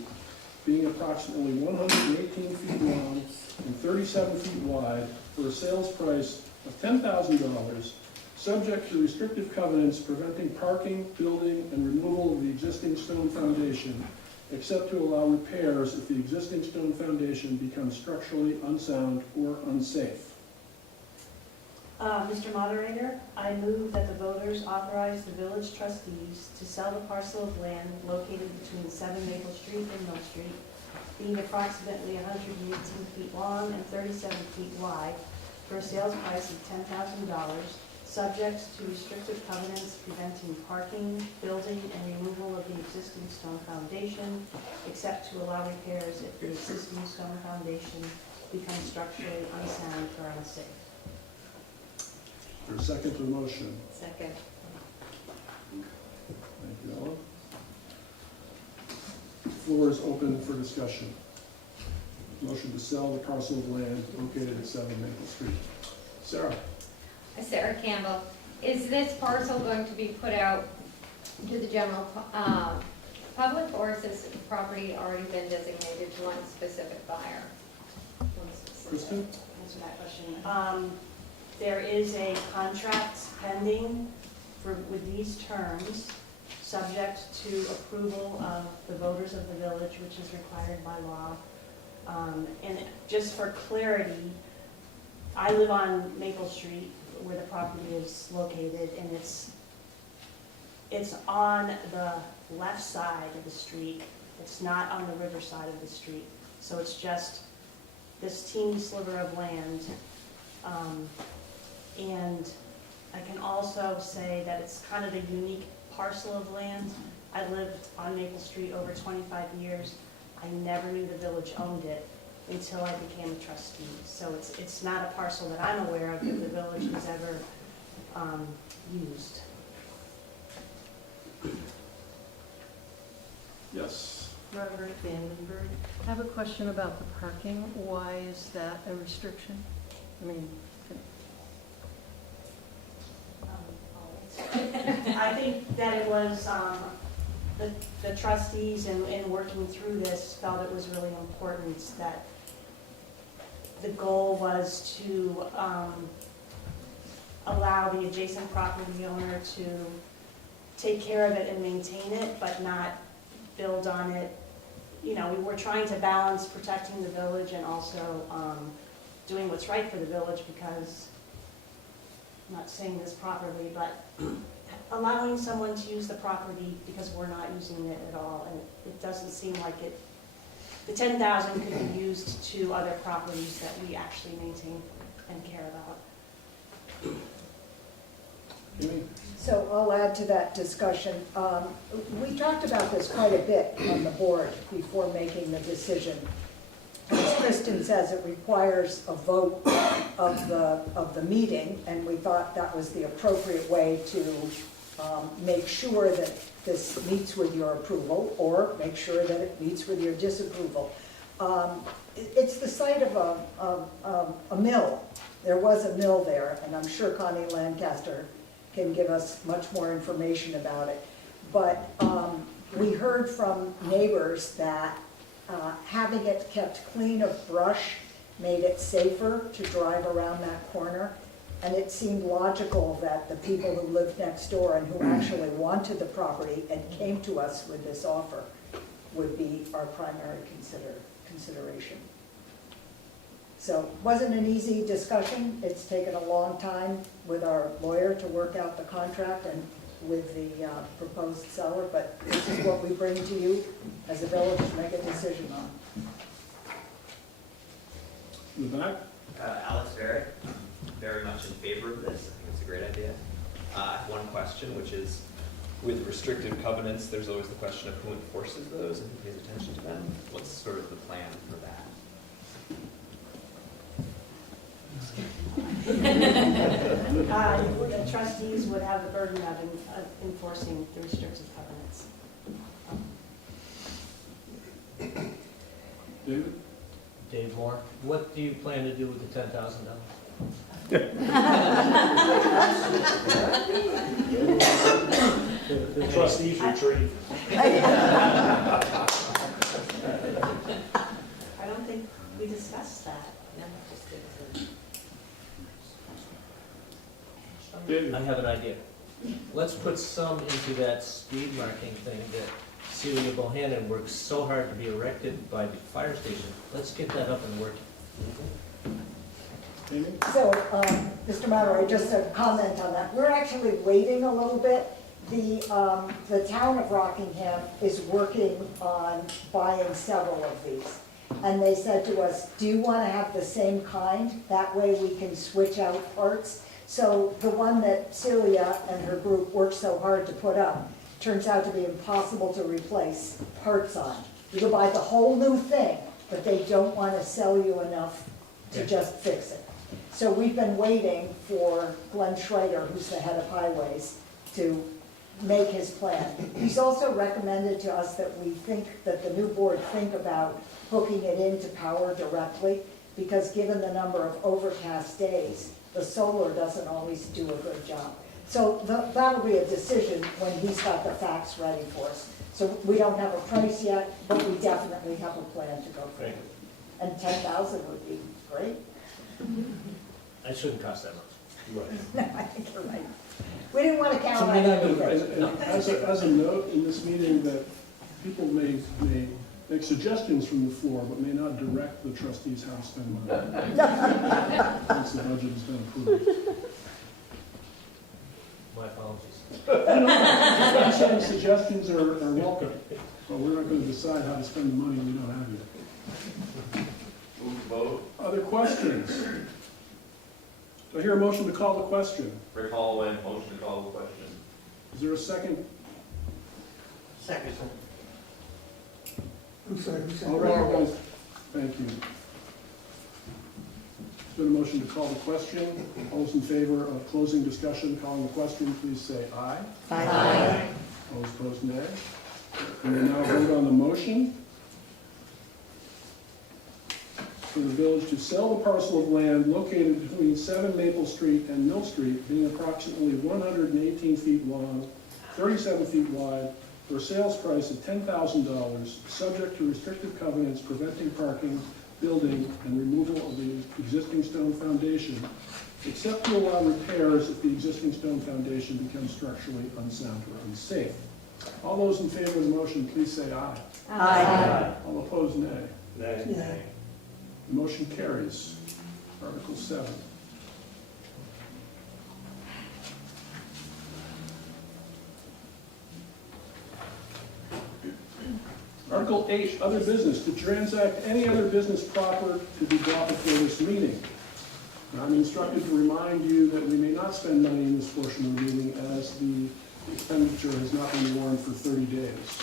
being approximately 118 feet long and 37 feet wide, for a sales price of $10,000, subject to restrictive covenants preventing parking, building, and removal of the existing stone foundation, except to allow repairs if the existing stone foundation becomes structurally unsound or unsafe? Mr. Moderator, I move that the voters authorize the village trustees to sell the parcel of land located between 7 Maple Street and Mill Street, being approximately 118 feet long and 37 feet wide, for a sales price of $10,000, subject to restrictive covenants preventing parking, building, and removal of the existing stone foundation, except to allow repairs if the existing stone foundation becomes structurally unsound or unsafe. Is there a second to the motion? Second. Thank you, Ellen. The floor is open for discussion. Motion to sell the parcel of land located at 7 Maple Street. Sarah? Sarah Campbell, is this parcel going to be put out to the general public, or has this property already been designated to one specific buyer? Kristen? Answer that question. There is a contract pending with these terms, subject to approval of the voters of the village, which is required by law. And just for clarity, I live on Maple Street, where the property is located, and it's on the left side of the street. It's not on the river side of the street. So it's just this teeny sliver of land. And I can also say that it's kind of a unique parcel of land. I lived on Maple Street over 25 years. I never knew the village owned it until I became a trustee. So it's not a parcel that I'm aware of that the village has ever used. Yes. Margaret Vandenberg. I have a question about the parking. Why is that a restriction? I mean, I think that it was, the trustees in working through this felt it was really important that the goal was to allow the adjacent property owner to take care of it and maintain it, but not build on it. You know, we were trying to balance protecting the village and also doing what's right for the village, because, I'm not saying this properly, but allowing someone to use the property because we're not using it at all, and it doesn't seem like it. The 10,000 could be used to other properties that we actually maintain and care about. Amy? So I'll add to that discussion. We talked about this quite a bit on the board before making the decision. As Kristen says, it requires a vote of the meeting, and we thought that was the appropriate way to make sure that this meets with your approval, or make sure that it meets with your disapproval. It's the site of a mill. There was a mill there, and I'm sure Connie Lancaster can give us much more information about it. But we heard from neighbors that having it kept clean of brush made it safer to drive around that corner. And it seemed logical that the people who lived next door and who actually wanted the property and came to us with this offer would be our primary consideration. So it wasn't an easy discussion. It's taken a long time with our lawyer to work out the contract and with the proposed seller, but this is what we bring to you as a village to make a decision on. In the back? Alex Barrett, very much in favor of this. I think it's a great idea. I have one question, which is, with restrictive covenants, there's always the question of who enforces those and who pays attention to them. What's sort of the plan for that? The trustees would have the burden of enforcing the restrictive covenants. David? Dave Moore, what do you plan to do with the $10,000? The trustees retreat. I don't think we discussed that. David? I have an idea. Let's put some into that speed marking thing that Celia Bohannon works so hard to be erected by the fire station. Let's get that up and working. Amy? So, Mr. Moderator, just a comment on that. We're actually waiting a little bit. The town of Rockingham is working on buying several of these. And they said to us, do you want to have the same kind? That way we can switch out parts. So the one that Celia and her group worked so hard to put up turns out to be impossible to replace parts on. You can buy the whole new thing, but they don't want to sell you enough to just fix it. So we've been waiting for Glenn Schrader, who's the head of highways, to make his plan. He's also recommended to us that we think, that the new board think about hooking it into power directly, because given the number of overcast days, the solar doesn't always do a good job. So that'll be a decision when he's got the facts ready for us. So we don't have a price yet, but we definitely have a plan to go forward. And 10,000 would be great. It shouldn't cost that much. Right. No, I think you're right. We didn't want to count on Something I do, anything. As a note in this meeting, that people may make suggestions from the floor, but may not direct the trustees how to spend money. Once the budget has been approved. My apologies. I'm saying suggestions are welcome, but we're not going to decide how to spend the money we don't have yet. Move vote. Other questions? Do I hear a motion to call the question? Rick Holloway, motion to call the question. Is there a second? Second. I'm sorry, who said All that? right, guys. Thank you. There's been a motion to call the question. All those in favor of closing discussion, calling the question, please say aye. Aye. All those opposed, nay. We will now vote on the motion for the village to sell the parcel of land located between 7 Maple Street and Mill Street, being approximately 118 feet long, 37 feet wide, for a sales price of $10,000, subject to restrictive covenants preventing parking, building, and removal of the existing stone foundation, except to allow repairs if the existing stone foundation becomes structurally unsound or unsafe. All those in favor of the motion, please say aye. Aye. All opposed, nay. Nay. Nay. The motion carries. Article 7. Article 8, other business, to transact any other business proper to be brought before this meeting. Now, I'm instructed to remind you that we may not spend money in this portion of the meeting as the expenditure has not been warned for 30 days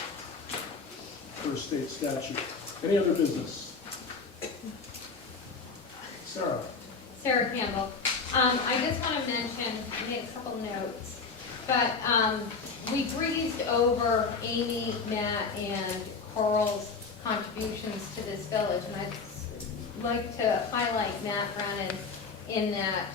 per state statute. Any other business? Sarah? Sarah Campbell. I just want to mention, I made a couple notes, but we breezed over Amy, Matt, and Coral's contributions to this village, and I'd like to highlight Matt Brennan in that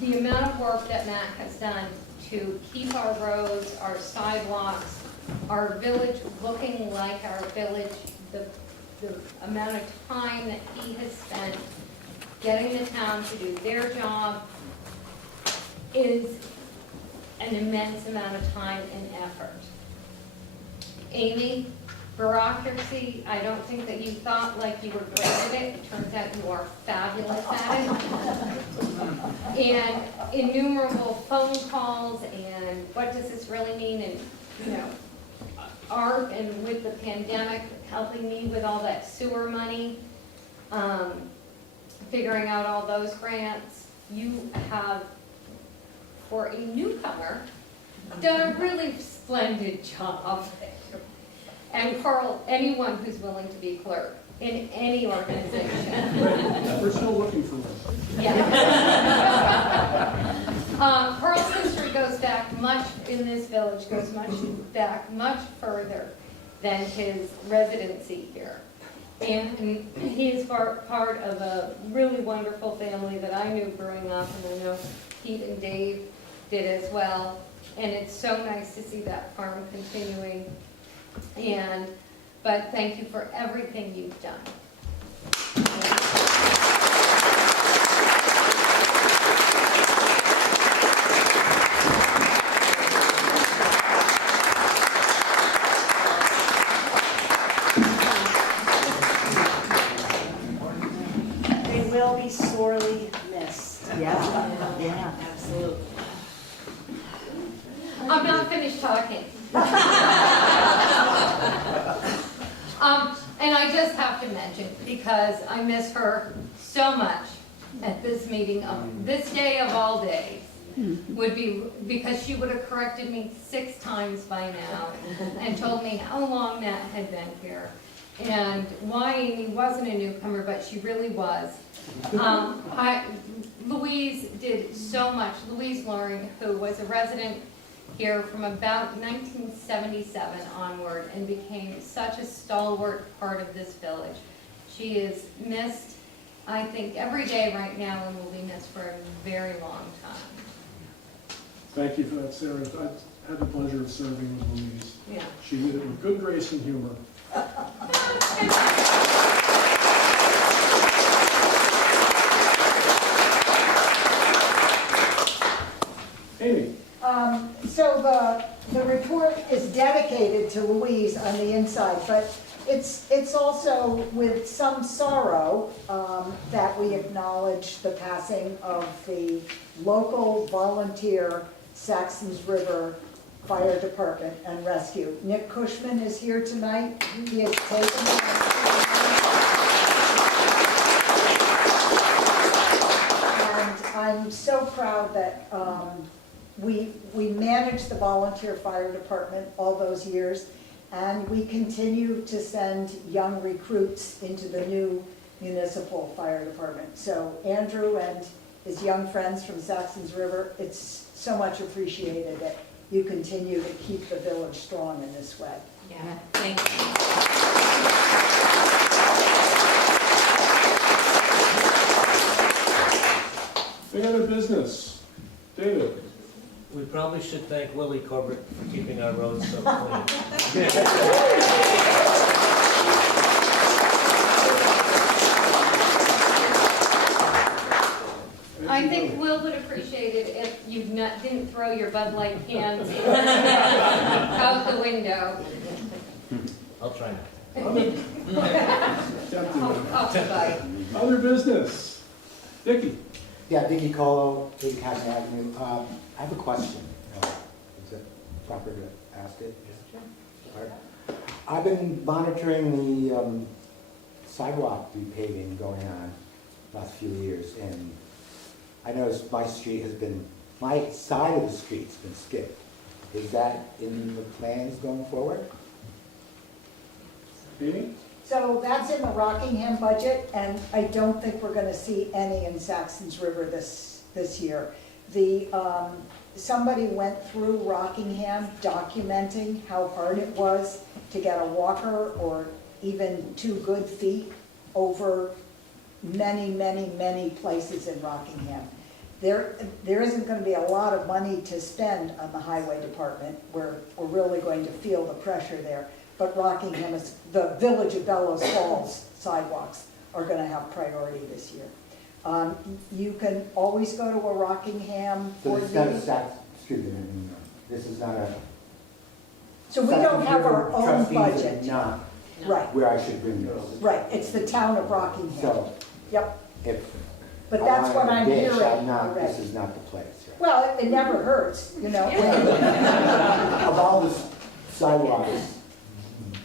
the amount of work that Matt has done to keep our roads, our sidewalks, our village looking like our village, the amount of time that he has spent getting the town to do their job is an immense amount of time and effort. Amy, bureaucracy, I don't think that you thought like you were great at it. It turns out you are fabulous at it. And innumerable phone calls and what does this really mean? And, you know, ARP and with the pandemic, helping me with all that sewer money, figuring out all those grants. You have, for a newcomer, done a really splendid job. And Carl, anyone who's willing to be clerk in any organization. We're still looking for one. Yeah. Carl's history goes back much, in this village, goes much further than his residency here. And he is part of a really wonderful family that I knew growing up, and I know Pete and Dave did as well. And it's so nice to see that farm continuing. But thank you for everything you've done. They will be sorely missed. Yeah. Absolutely. I'm not finished talking. And I just have to mention, because I miss her so much at this meeting, this day of all days, would be, because she would have corrected me 6 times by now and told me how long Matt had been here and why Amy wasn't a newcomer, but she really was. Louise did so much. Louise Loring, who was a resident here from about 1977 onward and became such a stalwart part of this village. She is missed, I think, every day right now and will be missed for a very long time. Thank you for that, Sarah. I had the pleasure of serving with Louise. Yeah. She did it with good grace and humor. Amy. So the report is dedicated to Louise on the inside, but it's also with some sorrow that we acknowledge the passing of the local volunteer Saxtons River Fire Department and Rescue. Nick Cushman is here tonight. He has taken and I'm so proud that we managed the volunteer fire department all those years, and we continue to send young recruits into the new municipal fire department. So Andrew and his young friends from Saxtons River, it's so much appreciated that you continue to keep the village strong in this way. Yeah, thank you. Any other business? David? We probably should thank Willie Corbett for keeping our roads so clean. I think Will would appreciate it if you didn't throw your Bud Light cans out the window. I'll try not. Other business? Dickie? Yeah, Vicky Colo, 80 Castle Avenue. I have a question. Is it proper to ask it? All right. I've been monitoring the sidewalk repaving going on the last few years, and I noticed my street has been, my side of the street's been skipped. Is that in the plans going forward? Amy? So that's in the Rockingham budget, and I don't think we're going to see any in Saxtons River this year. Somebody went through Rockingham documenting how hard it was to get a walker or even 2 good feet over many, many, many places in Rockingham. There isn't going to be a lot of money to spend on the highway department. We're really going to feel the pressure there. But Rockingham is, the Village of Bellows Falls sidewalks are going to have priority this year. You can always go to a Rockingham So board this is not a meeting. excuse me, this is not a. So we don't have our own Trustees budget. is not Right, where I should bring this. right. It's the town of Rockingham. So Yep. if. But I that's what wanted I'm to ditch, hearing I'm not, this already. is not the place. Yeah. Well, it never hurts, you know. Of all the sidewalks,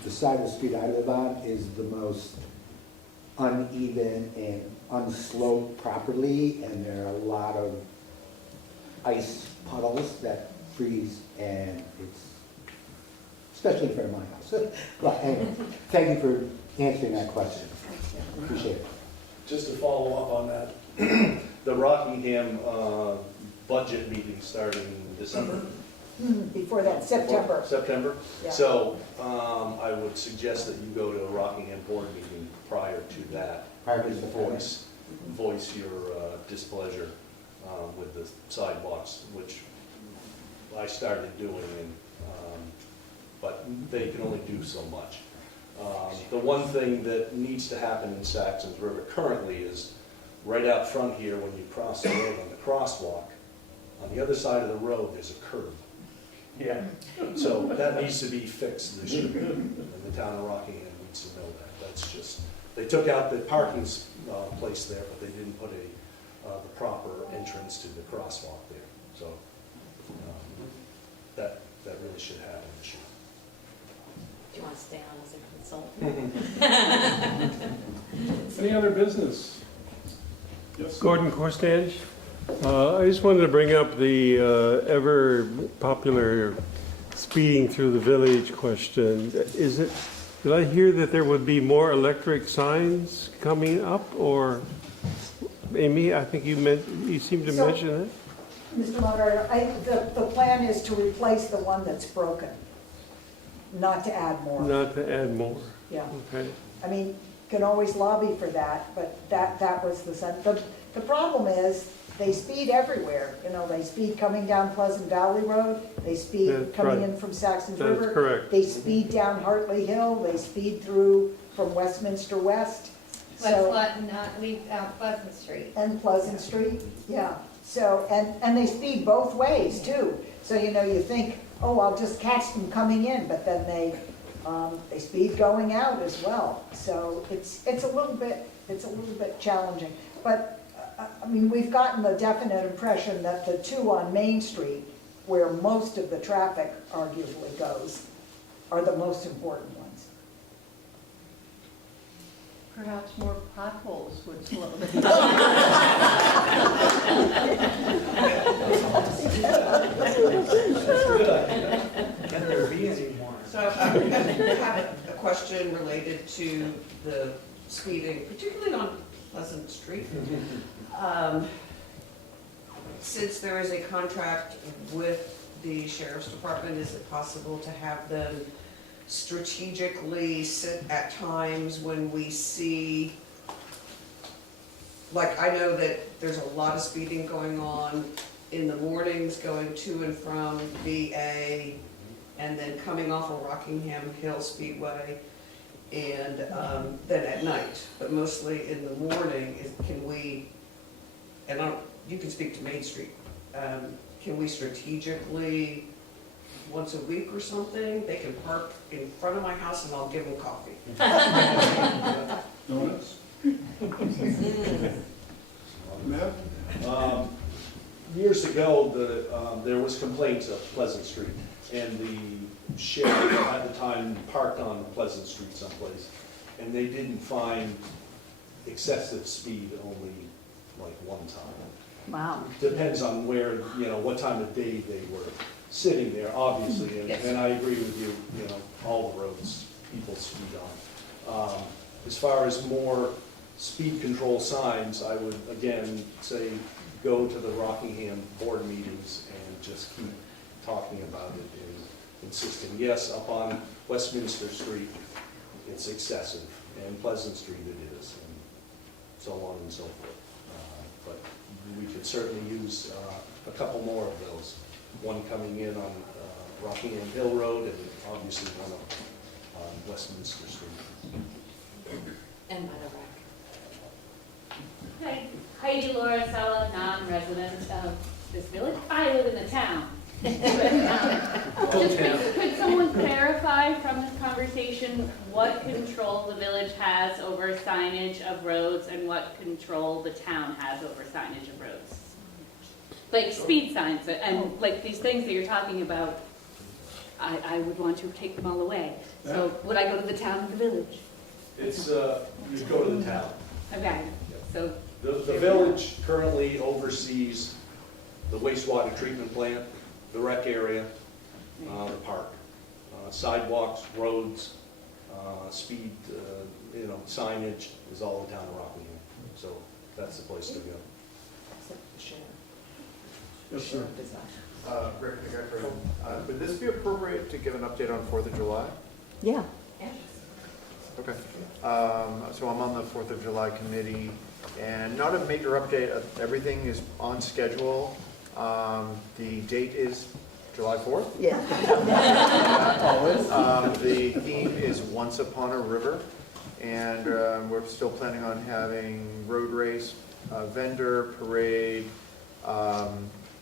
the side of the street I live on is the most uneven and unsloped properly, and there are a lot of ice puddles that freeze, and it's, especially in front of my house. But anyway, thank you for answering that question. Appreciate it. Just to follow up on that, the Rockingham budget meeting starting in December. Before that, September. September? Yeah. So I would suggest that you go to a Rockingham board meeting prior to that. Prior to and September. voice your displeasure with the sidewalks, which I started doing, but they can only do so much. The one thing that needs to happen in Saxtons River currently is right out front here, when you cross the road on the crosswalk, on the other side of the road, there's a curb. Yeah. So that needs to be fixed this year, and the town of Rockingham needs to know that. That's just, they took out the parking place there, but they didn't put the proper entrance to the crosswalk there. So that really should happen this year. Do you want to stay on as a consultant? Any other business? Yes? Gordon Corstange. I just wanted to bring up the ever popular speeding through the village question. Did I hear that there would be more electric signs coming up, or Amy, I think you seemed to mention that? Mr. Moderator, the plan is to replace the one that's broken, not to add more. Not to add more. Yeah. Okay. I mean, can always lobby for that, but that was the sense. The problem is, they speed everywhere. You know, they speed coming down Pleasant Valley Road, they speed That's coming right. in from Saxons That's River. correct. They speed down Hartley Hill, they speed through from Westminster West. Let's not leave out Pleasant Street. And Pleasant Street, yeah. So, and they speed both ways too. So, you know, you think, oh, I'll just catch them coming in, but then they speed going out as well. So it's a little bit challenging. But I mean, we've gotten the definite impression that the 2 on Main Street, where most of the traffic arguably goes, are the most important ones. Perhaps more potholes would slow them Can there be any more? So I have a question related to the speeding, particularly on Pleasant Street. Since there is a contract with the sheriff's department, is it possible to have them strategically sit at times when we see, like, I know that there's a lot of speeding going on in the mornings going to and from VA, and then coming off of Rockingham Hill Speedway, and then at night, but mostly in the morning, can we, and you can speak to Main Street, can we strategically, once a week or something, they can park in front of my house and I'll give them coffee? Donuts? Matt? Years ago, there was complaints of Pleasant Street, and the sheriff at the time parked on Pleasant Street someplace, and they didn't find excessive speed, only like one time. Wow. Depends on where, you know, what time of day they were sitting there, obviously, and I agree with you, you know, all the roads people speed on. As far as more speed control signs, I would again say go to the Rockingham board meetings and just keep talking about it and insisting, yes, up on Westminster Street, it's excessive, and Pleasant Street it is, and so on and so forth. But we could certainly use a couple more of those. One coming in on Rockingham Hill Road, and obviously one on Westminster Street. And by the rec. Hi, Heidi Laura Sella, non-resident of this village. I live in the town. Could someone clarify from this conversation what control the village has over signage of roads and what control the town has over signage of roads? Like speed signs and like these things that you're talking about, I would want to take them all away. So would I go to the town or the village? It's, you go to the town. Okay, so. The village currently oversees the wastewater treatment plant, the rec area, the park, sidewalks, roads, speed, signage is all the town of Rockingham. So that's the place to go. Yes, sir. Rick McGuffey, would this be appropriate to give an update on 4th of July? Yeah. Okay. So I'm on the 4th of July committee, and not a major update. Everything is on schedule. The date is July 4th? Yeah. The theme is Once Upon a River, and we're still planning on having road race, vendor, parade,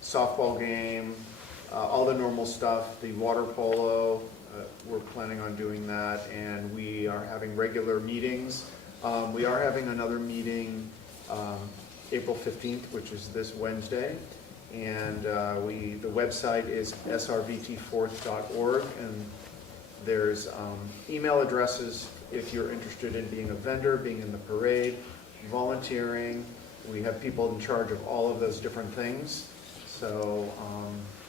softball game, all the normal stuff, the water polo. We're planning on doing that, and we are having regular meetings. We are having another meeting April 15th, which is this Wednesday, and the website is srvt4th.org, and there's email addresses if you're interested in being a vendor, being in the parade, volunteering. We have people in charge of all of those different things. So,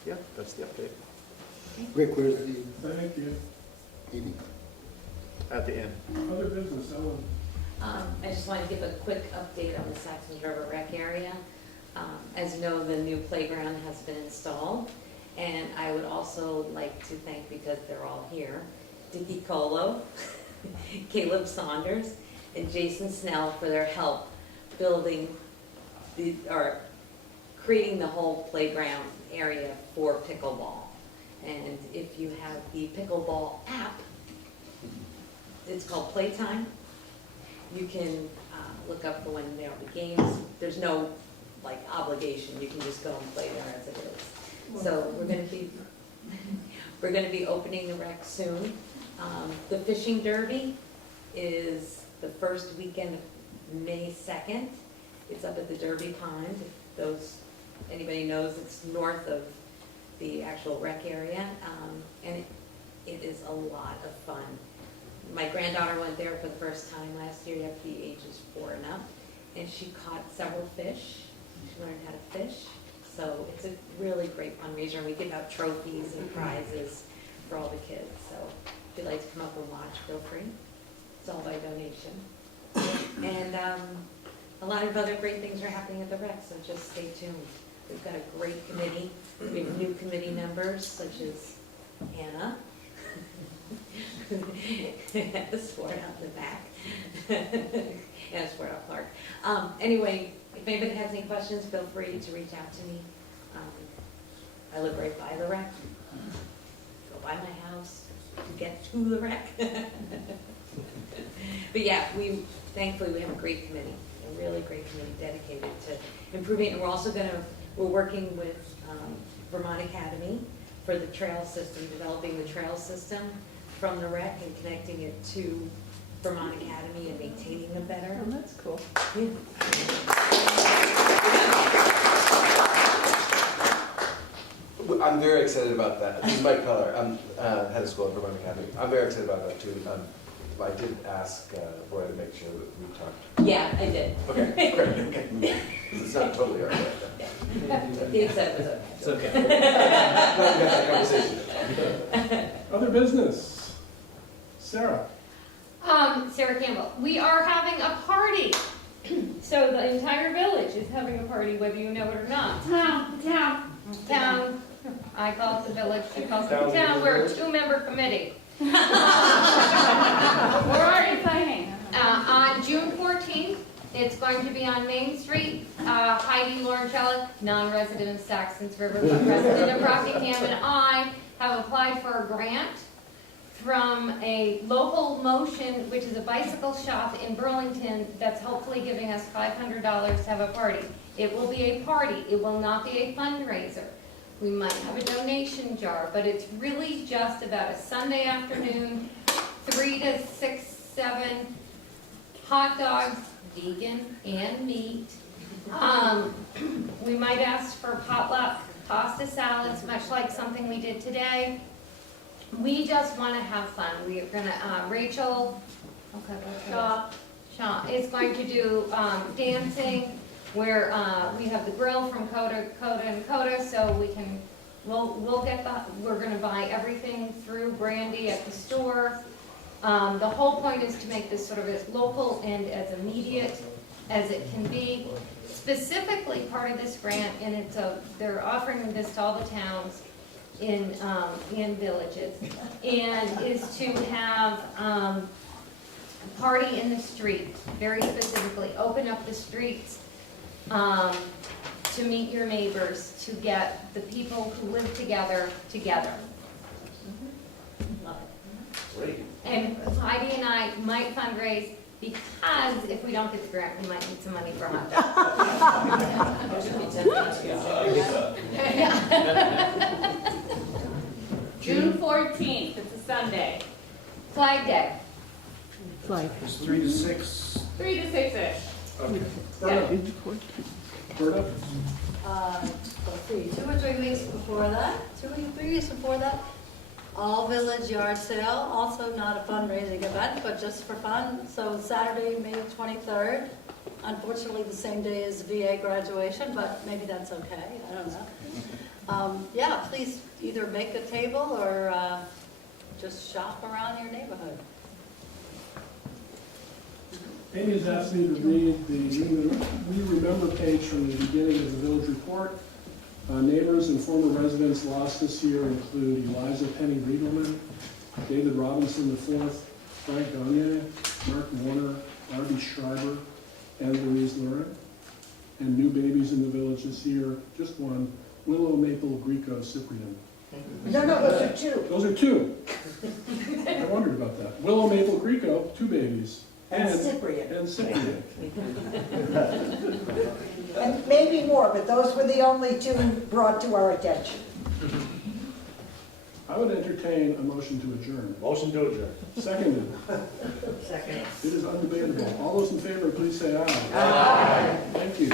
yeah, that's the update. Rick, where's the Thank you. meeting? At the end. Other business, Ellen. I just wanted to give a quick update on the Saxtons River Rec area. As you know, the new playground has been installed, and I would also like to thank, because they're all here, Dickie Colo, Caleb Saunders, and Jason Snell for their help building creating the whole playground area for pickleball. And if you have the pickleball app, it's called Playtime. You can look up for when there will be games. There's no obligation. You can just go and play there as it is. So we're going to be opening the rec soon. The fishing derby is the first weekend of May 2nd. It's up at the Derby Pond. If anybody knows, it's north of the actual rec area, and it is a lot of fun. My granddaughter went there for the first time last year. You have to be ages 4 and up, and she caught several fish. She learned how to fish, so it's a really great fundraiser. And we give out trophies and prizes for all the kids. So if you'd like to come up and watch, feel free. It's all by donation. And a lot of other great things are happening at the rec, so just stay tuned. We've got a great committee. We have new committee members such as Anna. The sport out the back. And sport out Clark. Anyway, if anybody has any questions, feel free to reach out to me. I live right by the rec. Go by my house to get to the rec. But yeah, thankfully we have a great committee, a really great committee dedicated to improving. And we're working with Vermont Academy for the trail system, developing the trail system from the rec and connecting it to Vermont Academy and maintaining them better. Oh, that's cool. Yeah. I'm very excited about that. This is Mike Peller. I'm head of school at Vermont Academy. I'm very excited about that too. I did ask Roy to make sure that we talked. Yeah, I did. Okay, great. Okay. It's not totally all right. He said it was okay. It's okay. Glad we got that conversation. Other business. Sarah. Sarah Campbell. We are having a party So the entire village is having a party, whether you know it or not. Town. I call it the village, she calls it the town. We're a two-member committee. We're already fighting. On June 14th, it's going to be on Main Street. Heidi Laurencelli, non-resident of Saxtons River, but resident of Rockingham, and I have applied for a grant from a local motion, which is a bicycle shop in Burlington, that's hopefully giving us $500 to have a party. It will be a party. It will not be a fundraiser. We might have a donation jar, but it's really just about a Sunday afternoon, 3 to 6, 7, hot dogs, vegan and meat. We might ask for potluck pasta salads, much like something we did today. We just want to have fun. We are gonna, Rachel, Shaw is going to do dancing, where we have the grill from Coda and Coda, so we'll get we're gonna buy everything through Brandy at the store. The whole point is to make this sort of as local and as immediate as it can be. Specifically, part of this grant, and they're offering this to all the towns in villages, and is to have a party in the street, very specifically, open up the streets to meet your neighbors, to get the people who live together. Love it. Great. And Heidi and I might fundraise, because if we don't get the grant, we might need some money for a hot dog. June 14th, it's a Sunday. Flag Day. It's 3 to 6. 3 to 6-ish. Okay. Yeah. Berta? Let's see, 2 or 3 weeks before that, 2 or 3 weeks before that, all village yard sale, also not a fundraising event, but just for fun. So Saturday, May 23rd, unfortunately the same day as VA graduation, but maybe that's okay, I don't know. Yeah, please either make a table or just shop around your neighborhood. Amy has asked me to read the We Remember page from the beginning of the village report. Neighbors and former residents lost this year include Eliza Penny Riedelman, David Robinson IV, Frank Gagne, Mark Warner, Arby Schreiber, and Louise Lurin. And new babies in the village this year, just one, Willow Maple Greco Cyprian. No, those are 2. Those are 2. I wondered about that. Willow Maple Greco, 2 babies. And Cyprian. And Cyprian. And maybe more, but those were the only 2 brought to our attention. I would entertain a motion to adjourn. Motion to adjourn. Seconded. Second. It is undebatable. All those in favor, please say aye. Aye. Thank you.